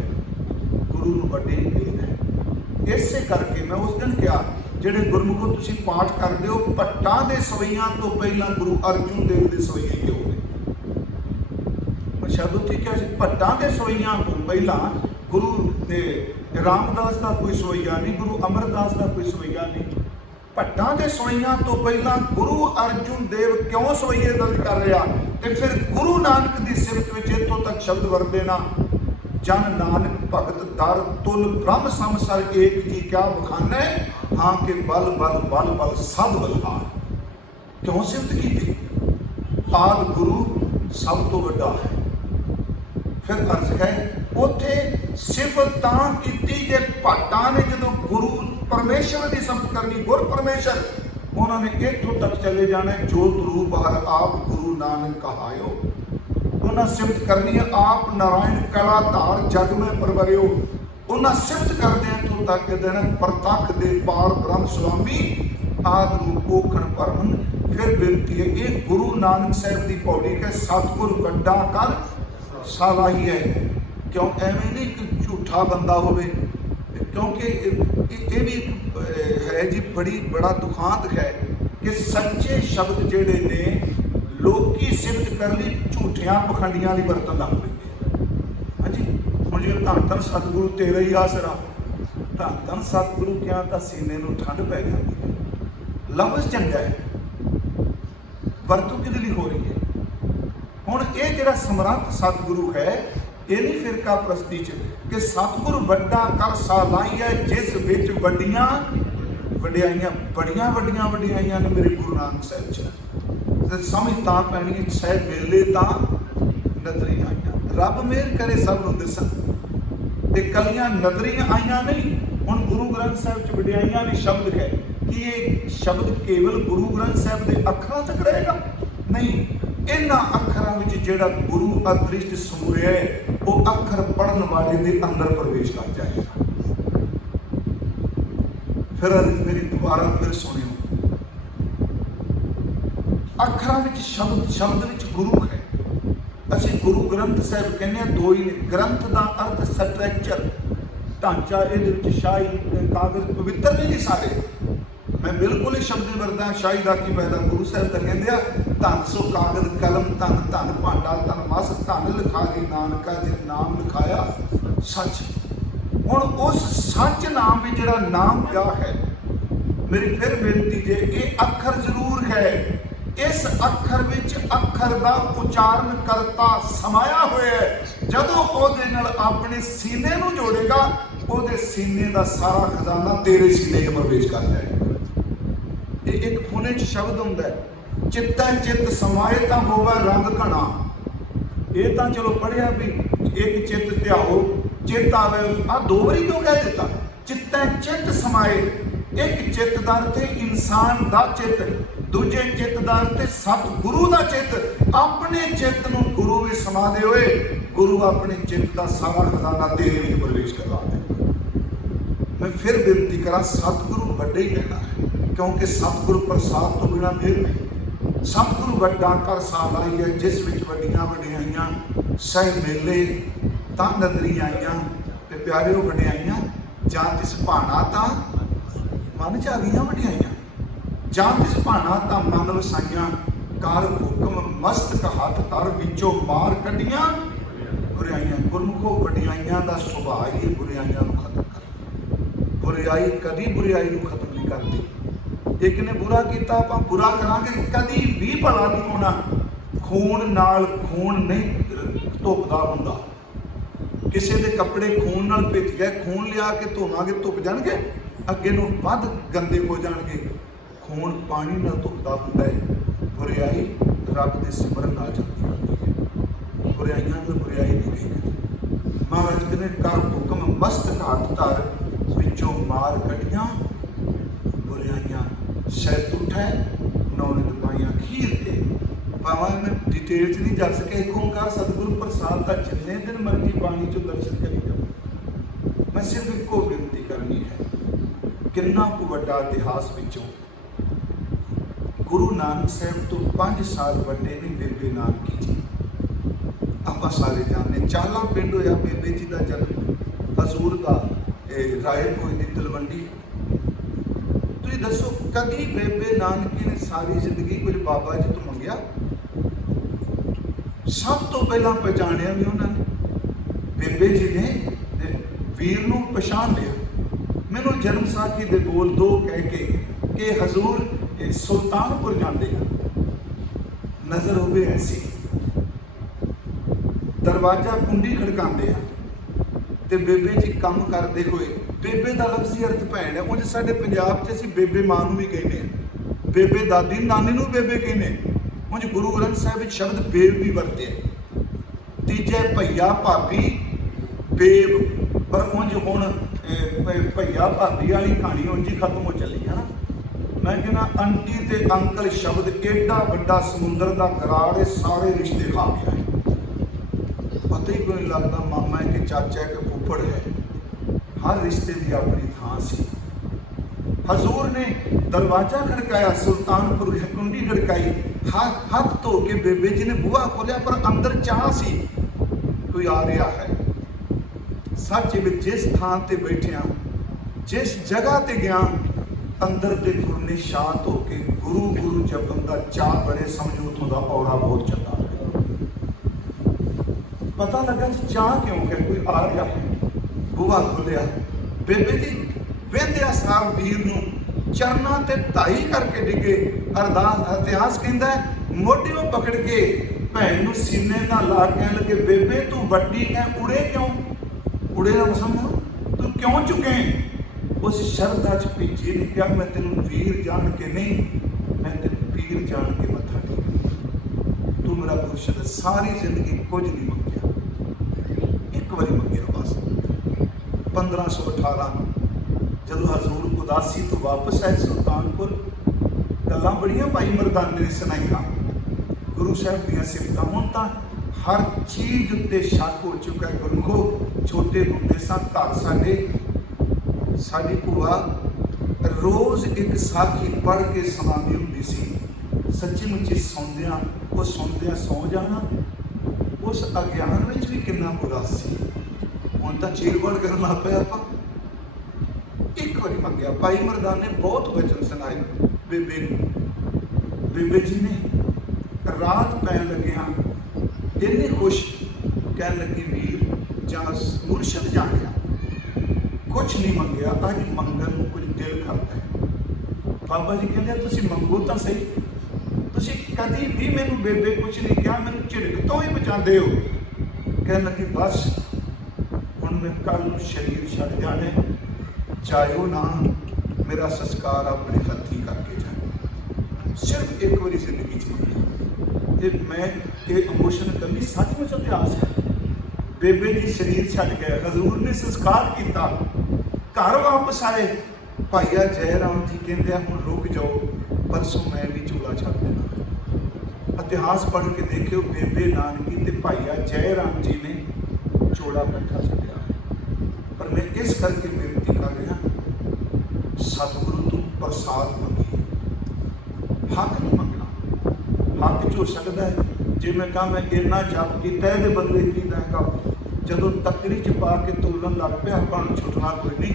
ਗੁਰੂ ਨੂੰ ਵੱਡੇ ਹੀ ਕਹੀਦਾ। ਇਸੇ ਕਰਕੇ ਮੈਂ ਉਸ ਦਿਨ ਕਿਹਾ, ਜਿਹੜੇ ਗੁਰਮੁਖੋ ਤੁਸੀਂ ਪਾਠ ਕਰਦੇ ਹੋ, ਭੱਟਾਂ ਦੇ ਸਵਈਆਂ ਤੋਂ ਪਹਿਲਾਂ ਗੁਰੂ ਅਰਜੁਨ ਦੇਵ ਦੇ ਸਵਈਏ ਕਿਉਂ ਨੇ? ਸ਼ਬਦ ਉੱਥੇ ਕਿਹਾ ਸੀ, ਭੱਟਾਂ ਦੇ ਸਵਈਆਂ ਤੋਂ ਪਹਿਲਾਂ ਗੁਰੂ ਦੇ ਰਾਮਦਾਸ ਦਾ ਕੋਈ ਸਵਈਆ ਨਹੀਂ, ਗੁਰੂ ਅਮਰਦਾਸ ਦਾ ਕੋਈ ਸਵਈਆ ਨਹੀਂ। ਭੱਟਾਂ ਦੇ ਸਵਈਆਂ ਤੋਂ ਪਹਿਲਾਂ ਗੁਰੂ ਅਰਜੁਨ ਦੇਵ ਕਿਉਂ ਸਵਈਏ ਦਰਜ ਕਰ ਰਿਹਾ? ਤੇ ਫਿਰ ਗੁਰੂ ਨਾਨਕ ਦੀ ਸਿਫਤ ਵਿੱਚ ਇੱਥੋਂ ਤੱਕ ਸ਼ਬਦ ਵਰਤੇ ਨਾ, ਜਨ ਨਾਨਕ ਭਗਤ ਦਰ ਤੁਲ ਬ੍ਰਹਮ ਸਮਸਰ ਏਕ ਜੀ ਕਿਆ ਬਖਾਨੇ, ਹਾਂ ਕਿ ਬਲ ਬਲ ਬਲ ਬਲ ਸਦ ਬਲਹਾਰ। ਕਿਉਂ ਸਿਫਤ ਕੀਤੀ? ਆਦਿ ਗੁਰੂ ਸਭ ਤੋਂ ਵੱਡਾ ਹੈ। ਫਿਰ ਅਰਜ਼ ਹੈ ਉੱਥੇ ਸਿਫਤ ਤਾਂ ਕੀਤੀ ਜੇ ਭਾਟਾਂ ਨੇ ਜਦੋਂ ਗੁਰੂ ਪਰਮੇਸ਼ਰ ਦੀ ਸਿਫਤ ਕਰਨੀ, ਗੁਰ ਪਰਮੇਸ਼ਰ, ਉਹਨਾਂ ਨੇ ਇੱਥੋਂ ਤੱਕ ਚਲੇ ਜਾਣਾ, ਜੋਤ ਰੂਪ ਹਰ ਆਪ ਗੁਰੂ ਨਾਨਕ ਕਹਾਇਓ। ਉਹਨਾਂ ਸਿਫਤ ਕਰਨੀ ਹੈ, ਆਪ ਨਾਰਾਇਣ ਕਲਾ ਧਾਰ ਜਗ ਮੈਂ ਪਰਵਰਿਓ। ਉਹਨਾਂ ਸਿਫਤ ਕਰਦੇ ਇੱਥੋਂ ਤੱਕ ਦੇਣ ਪ੍ਰਤੱਖ ਦੇ ਪਾਰ ਬ੍ਰਹਮ ਸੁਆਮੀ ਆਦਿ ਰੂਪ ਕੋਖਣ ਪਰਮਨ। ਫਿਰ ਬੇਨਤੀ ਹੈ, ਇਹ ਗੁਰੂ ਨਾਨਕ ਸਾਹਿਬ ਦੀ ਪੌੜੀ ਹੈ, ਸਤਿਗੁਰ ਵੱਡਾ ਕਰ ਸਾਲਾਹੀ ਹੈ। ਕਿਉਂ ਐਵੇਂ ਨਹੀਂ ਕਿ ਝੂਠਾ ਬੰਦਾ ਹੋਵੇ, ਕਿਉਂਕਿ ਇਹ ਵੀ ਹੈ ਜੀ ਬੜਾ ਦੁਖਾਂਤ ਹੈ ਕਿ ਸੱਚੇ ਸ਼ਬਦ ਜਿਹੜੇ ਨੇ ਲੋਕੀ ਸਿਫਤ ਕਰ ਲਈ ਝੂਠਿਆਂ ਪਖੰਡੀਆਂ ਦੀ ਵਰਤੋਂ ਲੱਗ ਪਈ। ਹਾਂਜੀ, ਹੁਣ ਜਿਵੇਂ ਧੰਨ ਧੰਨ ਸਤਿਗੁਰੂ ਤੇਰਾ ਹੀ ਆਸਰਾ, ਧੰਨ ਧੰਨ ਸਤਿਗੁਰੂ ਕਿਹਾ ਤਾਂ ਸੀਨੇ ਨੂੰ ਠੰਡ ਪੈ ਜਾਂਦੀ ਹੈ। ਲਫ਼ਜ਼ ਚੰਗਾ ਹੈ, ਵਰਤੋਂ ਕਿਹਦੇ ਲਈ ਹੋ ਰਹੀ ਹੈ? ਹੁਣ ਇਹ ਜਿਹੜਾ ਸਮਰੱਥ ਸਤਿਗੁਰੂ ਹੈ, ਇਹ ਨਹੀਂ ਫਿਰਕਾ ਪ੍ਰਸਤੀ ਚ ਕਿ ਸਤਿਗੁਰ ਵੱਡਾ ਕਰ ਸਾਲਾਈ ਹੈ, ਜਿਸ ਵਿੱਚ ਵੱਡੀਆਂ ਵਡਿਆਈਆਂ, ਬੜੀਆਂ ਵੱਡੀਆਂ ਵਡਿਆਈਆਂ ਨੇ ਮੇਰੇ ਗੁਰੂ ਨਾਨਕ ਸਾਹਿਬ ਚ। ਤੇ ਸਮਝ ਤਾਂ ਪੈਣੀ ਹੈ, ਸਹਿ ਮੇਲੇ ਤਾਂ ਨਜ਼ਰੀ ਆਈਆਂ। ਰੱਬ ਮਿਹਰ ਕਰੇ ਸਭ ਨੂੰ ਦਿਸਣ, ਤੇ ਕੱਲੀਆਂ ਨਜ਼ਰੀਆਂ ਆਈਆਂ ਨਹੀਂ। ਹੁਣ ਗੁਰੂ ਗ੍ਰੰਥ ਸਾਹਿਬ ਚ ਵਡਿਆਈਆਂ ਦੀ ਸ਼ਬਦ ਹੈ, ਕਿ ਇਹ ਸ਼ਬਦ ਕੇਵਲ ਗੁਰੂ ਗ੍ਰੰਥ ਸਾਹਿਬ ਦੇ ਅੱਖਰਾਂ ਤੱਕ ਰਹੇਗਾ? ਨਹੀਂ, ਇਹਨਾਂ ਅੱਖਰਾਂ ਵਿੱਚ ਜਿਹੜਾ ਗੁਰੂ ਅਦ੍ਰਿਸ਼ਟ ਸਮੂਰਿਆ ਹੈ, ਉਹ ਅੱਖਰ ਪੜ੍ਹਨ ਵਾਲੇ ਦੇ ਅੰਦਰ ਪ੍ਰਵੇਸ਼ ਕਰ ਜਾਏਗਾ। ਫਿਰ ਮੇਰੀ ਦੁਬਾਰਾ ਫਿਰ ਸੁਣਿਓ, ਅੱਖਰਾਂ ਵਿੱਚ ਸ਼ਬਦ ਵਿੱਚ ਗੁਰੂ ਹੈ। ਅਸੀਂ ਗੁਰੂ ਗ੍ਰੰਥ ਸਾਹਿਬ ਕਹਿੰਦੇ ਹਾਂ, ਦੋ ਹੀ ਨੇ। ਗ੍ਰੰਥ ਦਾ ਅਰਥ ਸਟਰਕਚਰ, ਢਾਂਚਾ, ਇਹਦੇ ਵਿੱਚ ਸ਼ਾਹੀ ਕਾਗਜ਼ ਪਵਿੱਤਰ ਨਹੀਂ ਸਾਰੇ। ਮੈਂ ਬਿਲਕੁਲ ਹੀ ਸ਼ਬਦ ਵਰਦਾ, ਸ਼ਾਹੀ ਦਾ ਕੀ ਫਾਇਦਾ? ਗੁਰੂ ਸਾਹਿਬ ਤਾਂ ਕਹਿੰਦੇ ਆ, ਧੰਨ ਸੋ ਕਾਗਜ਼ ਕਲਮ, ਧੰਨ ਧੰਨ ਭਾਂਡਾ, ਧੰਨ ਮਸ, ਧੰਨ ਲਿਖਾਰੀ ਨਾਨਕਾ ਜਿਨ ਨਾਮ ਲਿਖਾਇਆ ਸੱਚ। ਹੁਣ ਉਸ ਸੱਚ ਨਾਮ ਵਿੱਚ ਜਿਹੜਾ ਨਾਮ ਪਿਆ ਹੈ, ਮੇਰੀ ਫਿਰ ਬੇਨਤੀ ਜੇ, ਇਹ ਅੱਖਰ ਜ਼ਰੂਰ ਹੈ, ਇਸ ਅੱਖਰ ਵਿੱਚ ਅੱਖਰ ਦਾ ਉਚਾਰਨ ਕਰਤਾ ਸਮਾਇਆ ਹੋਇਆ ਹੈ। ਜਦੋਂ ਉਹਦੇ ਨਾਲ ਆਪਣੇ ਸੀਨੇ ਨੂੰ ਜੋੜੇਗਾ, ਉਹਦੇ ਸੀਨੇ ਦਾ ਸਾਰਾ ਖਜ਼ਾਨਾ ਤੇਰੇ ਸੀਨੇ 'ਚ ਪ੍ਰਵੇਸ਼ ਕਰ ਜਾਏਗਾ। ਇਹ ਇੱਕ ਫੁਨੇ 'ਚ ਸ਼ਬਦ ਹੁੰਦਾ ਹੈ, ਚਿੱਤੈ ਚਿੱਤ ਸਮਾਏ ਤਾਂ ਹੋਵੇ ਰੰਗ ਘਣਾ। ਇਹ ਤਾਂ ਚਲੋ ਪੜ੍ਹਿਆ ਵੀ ਇੱਕ ਚਿੱਤ ਧਿਆਓ, ਚਿੱਤ ਆਵੇ, ਆ ਦੋ ਵਾਰੀ ਕਿਉਂ ਕਹਿ ਦਿੱਤਾ? ਚਿੱਤੈ ਚਿੱਤ ਸਮਾਏ, ਇੱਕ ਚਿੱਤ ਦਾ ਅਰਥ ਹੈ ਇਨਸਾਨ ਦਾ ਚਿੱਤ, ਦੂਜੇ ਚਿੱਤ ਦਾ ਅਰਥ ਹੈ ਸਤਿਗੁਰੂ ਦਾ ਚਿੱਤ। ਆਪਣੇ ਚਿੱਤ ਨੂੰ ਗੁਰੂ ਵਿੱਚ ਸਮਾਦੇ ਹੋਏ, ਗੁਰੂ ਆਪਣੇ ਚਿੱਤ ਦਾ ਸਾਰਾ ਖਜ਼ਾਨਾ ਤੇਰੇ ਵਿੱਚ ਪ੍ਰਵੇਸ਼ ਕਰਵਾ ਦੇ। ਮੈਂ ਫਿਰ ਬੇਨਤੀ ਕਰਾਂ, ਸਤਿਗੁਰੂ ਵੱਡੇ ਹੀ ਕਹਿਣਾ ਹੈ, ਕਿਉਂਕਿ ਸਤਿਗੁਰੂ ਪ੍ਰਸਾਦ ਤੋਂ ਬਿਨਾਂ ਮਿਹਰ ਨਹੀਂ। ਸਤਿਗੁਰੂ ਵੱਡਾ ਕਰ ਸਾਲਾਈ ਹੈ, ਜਿਸ ਵਿੱਚ ਵੱਡੀਆਂ ਵਡਿਆਈਆਂ ਸਹਿ ਮੇਲੇ ਤਾਂ ਨਜ਼ਰੀ ਆਈਆਂ। ਤੇ ਪਿਆਰਿਓ, ਵਡਿਆਈਆਂ ਜਾਂ ਤਿਸ ਭਾਣਾ ਤਾਂ ਮਨ ਚ ਆ ਗਈਆਂ ਵਡਿਆਈਆਂ, ਜਾਂ ਤਿਸ ਭਾਣਾ ਤਾਂ ਮਨ ਵਸਾਈਆਂ। ਕਰ ਹੁਕਮ ਮਸਤਕ ਹੱਥ ਧਰ, ਵਿੱਚੋਂ ਮਾਰ ਕੱਢੀਆਂ ਬੁਰਾਈਆਂ। ਗੁਰਮੁਖੋ, ਵਡਿਆਈਆਂ ਦਾ ਸੁਭਾਅ ਹੀ ਬੁਰਾਈਆਂ ਨੂੰ ਖਤਮ ਕਰ। ਬੁਰਾਈ ਕਦੀ ਬੁਰਾਈ ਨੂੰ ਖਤਮ ਨਹੀਂ ਕਰਦੀ। ਇੱਕ ਨੇ ਬੁਰਾ ਕੀਤਾ, ਆਪਾਂ ਬੁਰਾ ਕਰਾਂਗੇ, ਕਦੀ ਵੀ ਭਲਾ ਨਹੀਂ ਹੋਣਾ। ਖੂਨ ਨਾਲ ਖੂਨ ਨਹੀਂ ਧੁੱਪਦਾ ਹੁੰਦਾ। ਕਿਸੇ ਦੇ ਕੱਪੜੇ ਖੂਨ ਨਾਲ ਭਿੱਜ ਗਏ, ਖੂਨ ਲਿਆ ਕੇ ਧੋਵਾਂਗੇ, ਧੁੱਪ ਜਾਣਗੇ? ਅੱਗੇ ਨੂੰ ਵੱਧ ਗੰਦੇ ਹੋ ਜਾਣਗੇ। ਖੂਨ ਪਾਣੀ ਨਾਲ ਧੁੱਪਦਾ ਹੁੰਦਾ ਹੈ। ਬੁਰਾਈ ਰੱਬ ਦੇ ਸਿਮਰਨ ਨਾਲ ਜਾਂਦੀ ਹੈ। ਬੁਰਾਈਆਂ ਨਾਲ ਬੁਰਾਈ ਨਹੀਂ ਗਈ। ਮਹਾਰਾਜ ਕਹਿੰਦੇ, ਕਰ ਹੁਕਮ ਮਸਤਕ ਹੱਥ ਧਰ, ਵਿੱਚੋਂ ਮਾਰ ਕੱਢੀਆਂ ਬੁਰਾਈਆਂ। ਸ਼ੈਤ ਉਠੈ ਨੌਨਿਤ ਪਾਈਆਂ ਖੀਰ ਤੇ। ਭਾਵੇਂ ਮੈਂ ਡਿਟੇਲ 'ਚ ਨਹੀਂ ਜਾ ਸਕਿਆ, ਇੱਕ ਓਂਕਾਰ ਸਤਿਗੁਰੂ ਪ੍ਰਸਾਦ ਦਾ ਜਿੰਨੇ ਦਿਨ ਮਰਜ਼ੀ ਬਾਣੀ 'ਚੋਂ ਦਰਸ਼ਨ ਕਰੀ ਜਾਓ। ਮੈਂ ਸਿਰਫ ਇੱਕੋ ਬੇਨਤੀ ਕਰਨੀ ਹੈ, ਕਿੰਨਾ ਕੁ ਵੱਡਾ ਇਤਿਹਾਸ ਵਿੱਚੋਂ ਗੁਰੂ ਨਾਨਕ ਸਾਹਿਬ ਤੋਂ 5 ਸਾਲ ਵੱਡੇ ਨੇ ਬੇਬੇ ਨਾਨਕੀ ਜੀ। ਆਪਾਂ ਸਾਰੇ ਜਾਣਦੇ, ਚਾਲਾ ਪਿੰਡ ਹੋਇਆ ਬੇਬੇ ਜੀ ਦਾ ਜਨਮ, ਹਜ਼ੂਰ ਦਾ ਰਾਏ ਕੋਈ ਦੀ ਤਲਵੰਡੀ। ਤੁਸੀਂ ਦੱਸੋ, ਕਦੀ ਬੇਬੇ ਨਾਨਕੀ ਨੇ ਸਾਰੀ ਜ਼ਿੰਦਗੀ ਕੁਝ ਬਾਬਾ ਜੀ ਤੋਂ ਮੰਗਿਆ? ਸਭ ਤੋਂ ਪਹਿਲਾਂ ਪਛਾਣਿਆ ਵੀ ਉਹਨਾਂ ਨੇ, ਬੇਬੇ ਜੀ ਨੇ ਵੀਰ ਨੂੰ ਪਛਾਣ ਲਿਆ। ਮੈਨੂੰ ਜਨਮ ਸਾਖੀ ਦੇ ਬੋਲ ਦੋ ਕਹਿ ਕੇ ਕਿ ਹਜ਼ੂਰ ਸੁਲਤਾਨਪੁਰ ਜਾਂਦੇ ਆ, ਨਜ਼ਰ ਹੋਵੇ ਐਸੀ, ਦਰਵਾਜ਼ਾ ਕੁੰਡੀ ਖੜਕਾਉਂਦੇ ਆ, ਤੇ ਬੇਬੇ ਜੀ ਕੰਮ ਕਰਦੇ ਹੋਏ, ਬੇਬੇ ਦਾ ਲਫ਼ਜ਼ੀ ਅਰਥ ਭੈਣ ਹੈ। ਉਂਝ ਸਾਡੇ ਪੰਜਾਬ 'ਚ ਅਸੀਂ ਬੇਬੇ ਮਾਂ ਨੂੰ ਵੀ ਕਹਿੰਦੇ ਹਾਂ, ਬੇਬੇ ਦਾਦੀ, ਨਾਨੀ ਨੂੰ ਬੇਬੇ ਕਹਿੰਦੇ। ਉਂਝ ਗੁਰੂ ਗ੍ਰੰਥ ਸਾਹਿਬ ਵਿੱਚ ਸ਼ਬਦ ਬੇਬ ਵੀ ਵਰਤਿਆ, ਤੀਜੇ ਭਈਆ ਭਾਬੀ ਬੇਬ, ਪਰ ਉਂਝ ਹੁਣ ਭਈਆ ਭਾਬੀ ਵਾਲੀ ਕਹਾਣੀ ਉਂਝ ਹੀ ਖਤਮ ਹੋ ਚੱਲੀ ਹੈ ਨਾ। ਮੈਂ ਕਹਿੰਦਾ ਆਂਟੀ ਤੇ ਅੰਕਲ ਸ਼ਬਦ ਏਡਾ ਵੱਡਾ ਸਮੁੰਦਰ ਦਾ ਕਰਾਰ ਹੈ, ਸਾਰੇ ਰਿਸ਼ਤੇ ਖਾ ਗਿਆ ਹੈ। ਪਤਾ ਹੀ ਕੋਈ ਲੱਗਦਾ ਮਾਮਾ ਹੈ ਕਿ ਚਾਚਾ ਹੈ ਕਿ ਫੁੱਫੜ ਹੈ, ਹਰ ਰਿਸ਼ਤੇ ਦੀ ਆਪਣੀ ਥਾਂ ਸੀ। ਹਜ਼ੂਰ ਨੇ ਦਰਵਾਜ਼ਾ ਖੜਕਾਇਆ, ਸੁਲਤਾਨਪੁਰ ਕੁੰਡੀ ਖੜਕਾਈ, ਹੱਥ ਧੋ ਕੇ ਬੇਬੇ ਜੀ ਨੇ ਬੂਹਾ ਖੋਲਿਆ, ਪਰ ਅੰਦਰ ਚਾਹ ਸੀ ਕੋਈ ਆ ਰਿਹਾ ਹੈ। ਸੱਚ ਵਿੱਚ ਜਿਸ ਥਾਂ ਤੇ ਬੈਠਿਆ, ਜਿਸ ਜਗ੍ਹਾ ਤੇ ਗਿਆ, ਅੰਦਰ ਦੇ ਗੁਰਨੇ ਸ਼ਾਂਤ ਹੋ ਕੇ ਗੁਰੂ ਗੁਰੂ ਜਪਣ ਦਾ ਚਾਹ ਬੜੇ, ਸਮਝੋ ਉੱਥੋਂ ਦਾ ਔਰਾ ਬਹੁਤ ਚੰਗਾ। ਪਤਾ ਲੱਗਾ ਚਾਹ ਕਿਉਂ ਹੈ, ਕੋਈ ਆ ਰਿਹਾ ਹੈ। ਬੂਹਾ ਖੋਲਿਆ, ਬੇਬੇ ਜੀ ਵੇਂਦਿਆ ਸਾਹਿਬ ਵੀਰ ਨੂੰ ਚਰਨਾਂ ਤੇ ਧਾਈ ਕਰਕੇ ਡਿੱਗੇ। ਅਰਦਾਸ ਇਤਿਹਾਸ ਕਹਿੰਦਾ ਮੋਢਿਓਂ ਪਕੜ ਕੇ ਭੈਣ ਨੂੰ ਸੀਨੇ ਨਾਲ ਲਾ ਕਹਿਣ ਲੱਗੇ, ਬੇਬੇ ਤੂੰ ਵੱਡੀ ਹੈ, ਉੜੇ ਕਿਉਂ? ਉੜੇ ਦਾ ਮਸਲਾ ਤੂੰ ਕਿਉਂ ਝੁਕੇ? ਉਸ ਸ਼ਰਧਾ ਚ ਭੀਜੇ ਨੇ ਕਿਹਾ, ਮੈਂ ਤੈਨੂੰ ਵੀਰ ਜਾਣ ਕੇ ਨਹੀਂ, ਮੈਂ ਤੈਨੂੰ ਪੀਰ ਜਾਣ ਕੇ ਮੱਥਾ ਟੇਕ। ਤੂੰ ਮੇਰਾ ਮੁਰਸ਼ਿਦ। ਸਾਰੀ ਜ਼ਿੰਦਗੀ ਕੁਝ ਨਹੀਂ ਮੰਗਿਆ, ਇੱਕ ਵਾਰੀ ਮੰਗਿਆ ਬਸ। 1518 ਨੂੰ ਜਦੋਂ ਹਜ਼ੂਰ ਉਦਾਸੀ ਤੋਂ ਵਾਪਸ ਆਏ ਸੁਲਤਾਨਪੁਰ, ਗੱਲਾਂ ਬੜੀਆਂ ਭਾਈ ਮਰਦਾਨੇ ਨੇ ਸੁਣਾਈਆਂ, ਗੁਰੂ ਸਾਹਿਬ ਦੀਆਂ ਸਿਫਤਾਂ। ਹੁਣ ਤਾਂ ਹਰ ਚੀਜ਼ ਉੱਤੇ ਸ਼ੱਕ ਹੋ ਚੁੱਕਾ ਹੈ। ਗੁਰਮੁਖੋ ਛੋਟੇ ਹੁੰਦੇ ਸਾਂ, ਘਰ ਸਾਡੀ ਭੂਆ ਰੋਜ਼ ਇੱਕ ਸਾਖੀ ਪੜ੍ਹ ਕੇ ਸੁਣਾਉਂਦੀ ਹੁੰਦੀ ਸੀ। ਸੱਚੀ ਮੁੱਚੀ ਸੌਂਦਿਆਂ, ਉਹ ਸੁਣਦਿਆਂ ਸੌਂ ਜਾਣਾ। ਉਸ ਅਗਿਆਨ ਵਿੱਚ ਵੀ ਕਿੰਨਾ ਬੁਰਾ ਸੀ। ਹੁਣ ਤਾਂ ਚੀਰਵੜ ਕਰਨ ਲੱਗ ਪਿਆ ਆਪਾਂ। ਇੱਕ ਵਾਰੀ ਮੰਗਿਆ। ਭਾਈ ਮਰਦਾਨੇ ਨੇ ਬਹੁਤ ਵਚਨ ਸੁਣਾਏ ਬੇਬੇ ਨੂੰ। ਬੇਬੇ ਜੀ ਨੇ ਰਾਤ ਪੈਣ ਲੱਗਿਆ ਇੰਨੇ ਖੁਸ਼, ਕਹਿਣ ਲੱਗੀ ਵੀਰ ਜਾਂ ਮੁਰਸ਼ਦ ਜਾਣਿਆ, ਕੁਛ ਨਹੀਂ ਮੰਗਿਆ, ਅੱਜ ਮੰਗਣ ਨੂੰ ਕੁਝ ਦਿਲ ਕਰਦਾ ਹੈ। ਬਾਬਾ ਜੀ ਕਹਿੰਦੇ ਤੁਸੀਂ ਮੰਗੋ ਤਾਂ ਸਹੀ, ਤੁਸੀਂ ਕਦੀ ਵੀ ਮੈਨੂੰ ਬੇਬੇ ਕੁਛ ਨਹੀਂ ਕਿਹਾ, ਮੈਨੂੰ ਝਿੜਕ ਤੋਂ ਹੀ ਬਚਾਉਂਦੇ ਹੋ। ਕਹਿਣ ਲੱਗੀ ਬਸ ਹੁਣ ਮੈਂ ਕੱਲ ਨੂੰ ਸਰੀਰ ਛੱਡ ਜਾਣਾ, ਚਾਹੋ ਨਾ ਮੇਰਾ ਸੰਸਕਾਰ ਆਪਣੇ ਹੱਥੀਂ ਕਰਕੇ ਜਾਏ। ਸਿਰਫ ਇੱਕ ਵਾਰੀ ਜ਼ਿੰਦਗੀ ਚ ਮੰਗਿਆ। ਤੇ ਮੈਂ ਇਹ ਇਮੋਸ਼ਨ ਕਰਨੀ ਸੱਚਮੁੱਚ ਇਤਿਹਾਸ ਹੈ। ਬੇਬੇ ਜੀ ਸਰੀਰ ਛੱਡ ਗਏ, ਹਜ਼ੂਰ ਨੇ ਸੰਸਕਾਰ ਕੀਤਾ, ਘਰ ਵਾਪਸ ਆਏ। ਭਾਈਆ ਜੈ ਰਾਮ ਜੀ ਕਹਿੰਦੇ ਹੁਣ ਰੁਕ ਜਾਓ, ਪਰਸੋਂ ਮੈਂ ਵੀ ਝੋਲਾ ਛੱਡ ਦੇਣਾ। ਇਤਿਹਾਸ ਪੜ੍ਹ ਕੇ ਦੇਖਿਓ, ਬੇਬੇ ਨਾਨਕੀ ਤੇ ਭਾਈਆ ਜੈ ਰਾਮ ਜੀ ਨੇ ਝੋਲਾ ਇਕੱਠਾ ਛੱਡਿਆ। ਪਰ ਮੈਂ ਇਸ ਕਰਕੇ ਬੇਨਤੀ ਕਰ ਰਿਹਾ, ਸਤਿਗੁਰੂ ਤੋਂ ਪ੍ਰਸਾਦ ਮੰਗੀਏ, ਹੱਕ ਨਹੀਂ ਮੰਗਣਾ। ਹੱਕ ਚ ਹੋ ਸਕਦਾ ਹੈ ਜੇ ਮੈਂ ਕਹਾਂ ਮੈਂ ਇੰਨਾ ਜਪ ਕੀਤਾ ਇਹਦੇ ਬਦਲੇ ਕੀ ਦਾਂਗਾ, ਜਦੋਂ ਤਕੜੀ ਚ ਪਾ ਕੇ ਤੋਲਣ ਲੱਗ ਪਿਆ ਆਪਾਂ ਨੂੰ ਛੁੱਟਣਾ ਕੋਈ ਨਹੀਂ।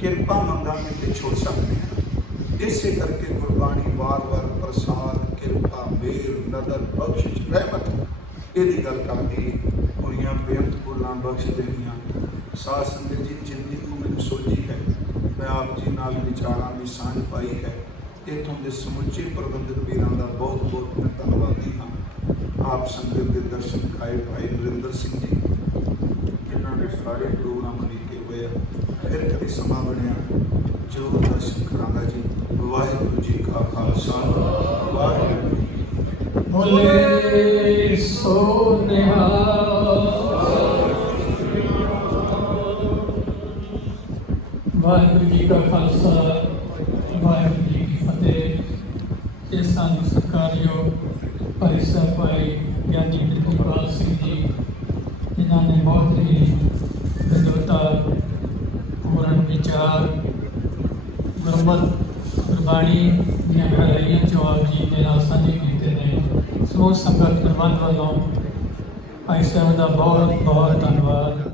ਕਿਰਪਾ ਮੰਗਾਂਗੇ ਤੇ ਛੁੱਟ ਸਕਦੇ ਹਾਂ। ਇਸੇ ਕਰਕੇ ਗੁਰਬਾਣੀ ਵਾਰ-ਵਾਰ ਪ੍ਰਸਾਦ, ਕਿਰਪਾ, ਮੇਰ, ਨਦਰ, ਬਖਸ਼ਿਸ਼, ਰਹਿਮਤ ਇਹਦੀ ਗੱਲ ਕਰਦੀ ਹੋਈਆਂ ਬੇਅੰਤ ਭੁੱਲਾਂ ਬਖਸ਼ ਦੇਣੀਆਂ। ਸਾਧ ਸੰਗਤ ਜੀ ਜਿੰਨੀ ਨੂੰ ਮੈਨੂੰ ਸੋਝੀ ਹੈ, ਮੈਂ ਆਪ ਜੀ ਨਾਲ ਵਿਚਾਰਾਂ ਦੀ ਸਾਂਝ ਪਾਈ ਹੈ। ਇੱਥੋਂ ਦੇ ਸਮੁੱਚੇ ਪ੍ਰਬੰਧਕ ਵੀਰਾਂ ਦਾ ਬਹੁਤ ਬਹੁਤ ਮੈਂ ਧੰਨਵਾਦੀ ਹਾਂ। ਆਪ ਸੰਗਤ ਦੇ ਦਰਸ਼ਨ ਖਾਏ ਭਾਈ ਨਰਿੰਦਰ ਸਿੰਘ ਜੀ, ਜਿਨ੍ਹਾਂ ਨੇ ਸਾਰੇ ਪ੍ਰੋਗਰਾਮ ਲਿਖੇ ਹੋਏ ਆ। ਫਿਰ ਕਦੇ ਸਮਾਂ ਬਣਿਆ ਜ਼ਰੂਰ ਦਰਸ਼ਨ ਕਰਾਂਗਾ ਜੀ। ਵਾਹਿਗੁਰੂ ਜੀ ਕਾ ਖਾਲਸਾ, ਵਾਹਿਗੁਰੂ ਜੀ ਕੀ ਫਤਿਹ। ਬੋਲੇ ਸੋ ਨਿਹਾਲ। ਵਾਹਿਗੁਰੂ ਜੀ ਕਾ ਖਾਲਸਾ, ਵਾਹਿਗੁਰੂ ਜੀ ਕੀ ਫਤਿਹ। ਇਹ ਸਾਨੂੰ ਸਤਿਕਾਰਯੋਗ ਭਾਈ ਸਾਹਿਬ ਭਾਈ ਗਿਆਨੀ ਪ੍ਰਿਤਪਾਲ ਸਿੰਘ ਜੀ, ਜਿਨ੍ਹਾਂ ਨੇ ਬਹੁਤ ਹੀ ਵਿਦਵਤਾ, ਪੂਰਨ ਵਿਚਾਰ, ਗੁਰਬਾਣੀ ਦੀਆਂ ਗਹਿਰਾਈਆਂ ਜੋ ਆਪ ਜੀ ਦੇ ਨਾਲ ਸਾਂਝੇ ਕੀਤੇ ਨੇ। ਸਮੂਹ ਸੰਗਤ ਪ੍ਰਬੰਧ ਵੱਲੋਂ ਭਾਈ ਸਾਹਿਬ ਦਾ ਬਹੁਤ ਬਹੁਤ ਧੰਨਵਾਦ।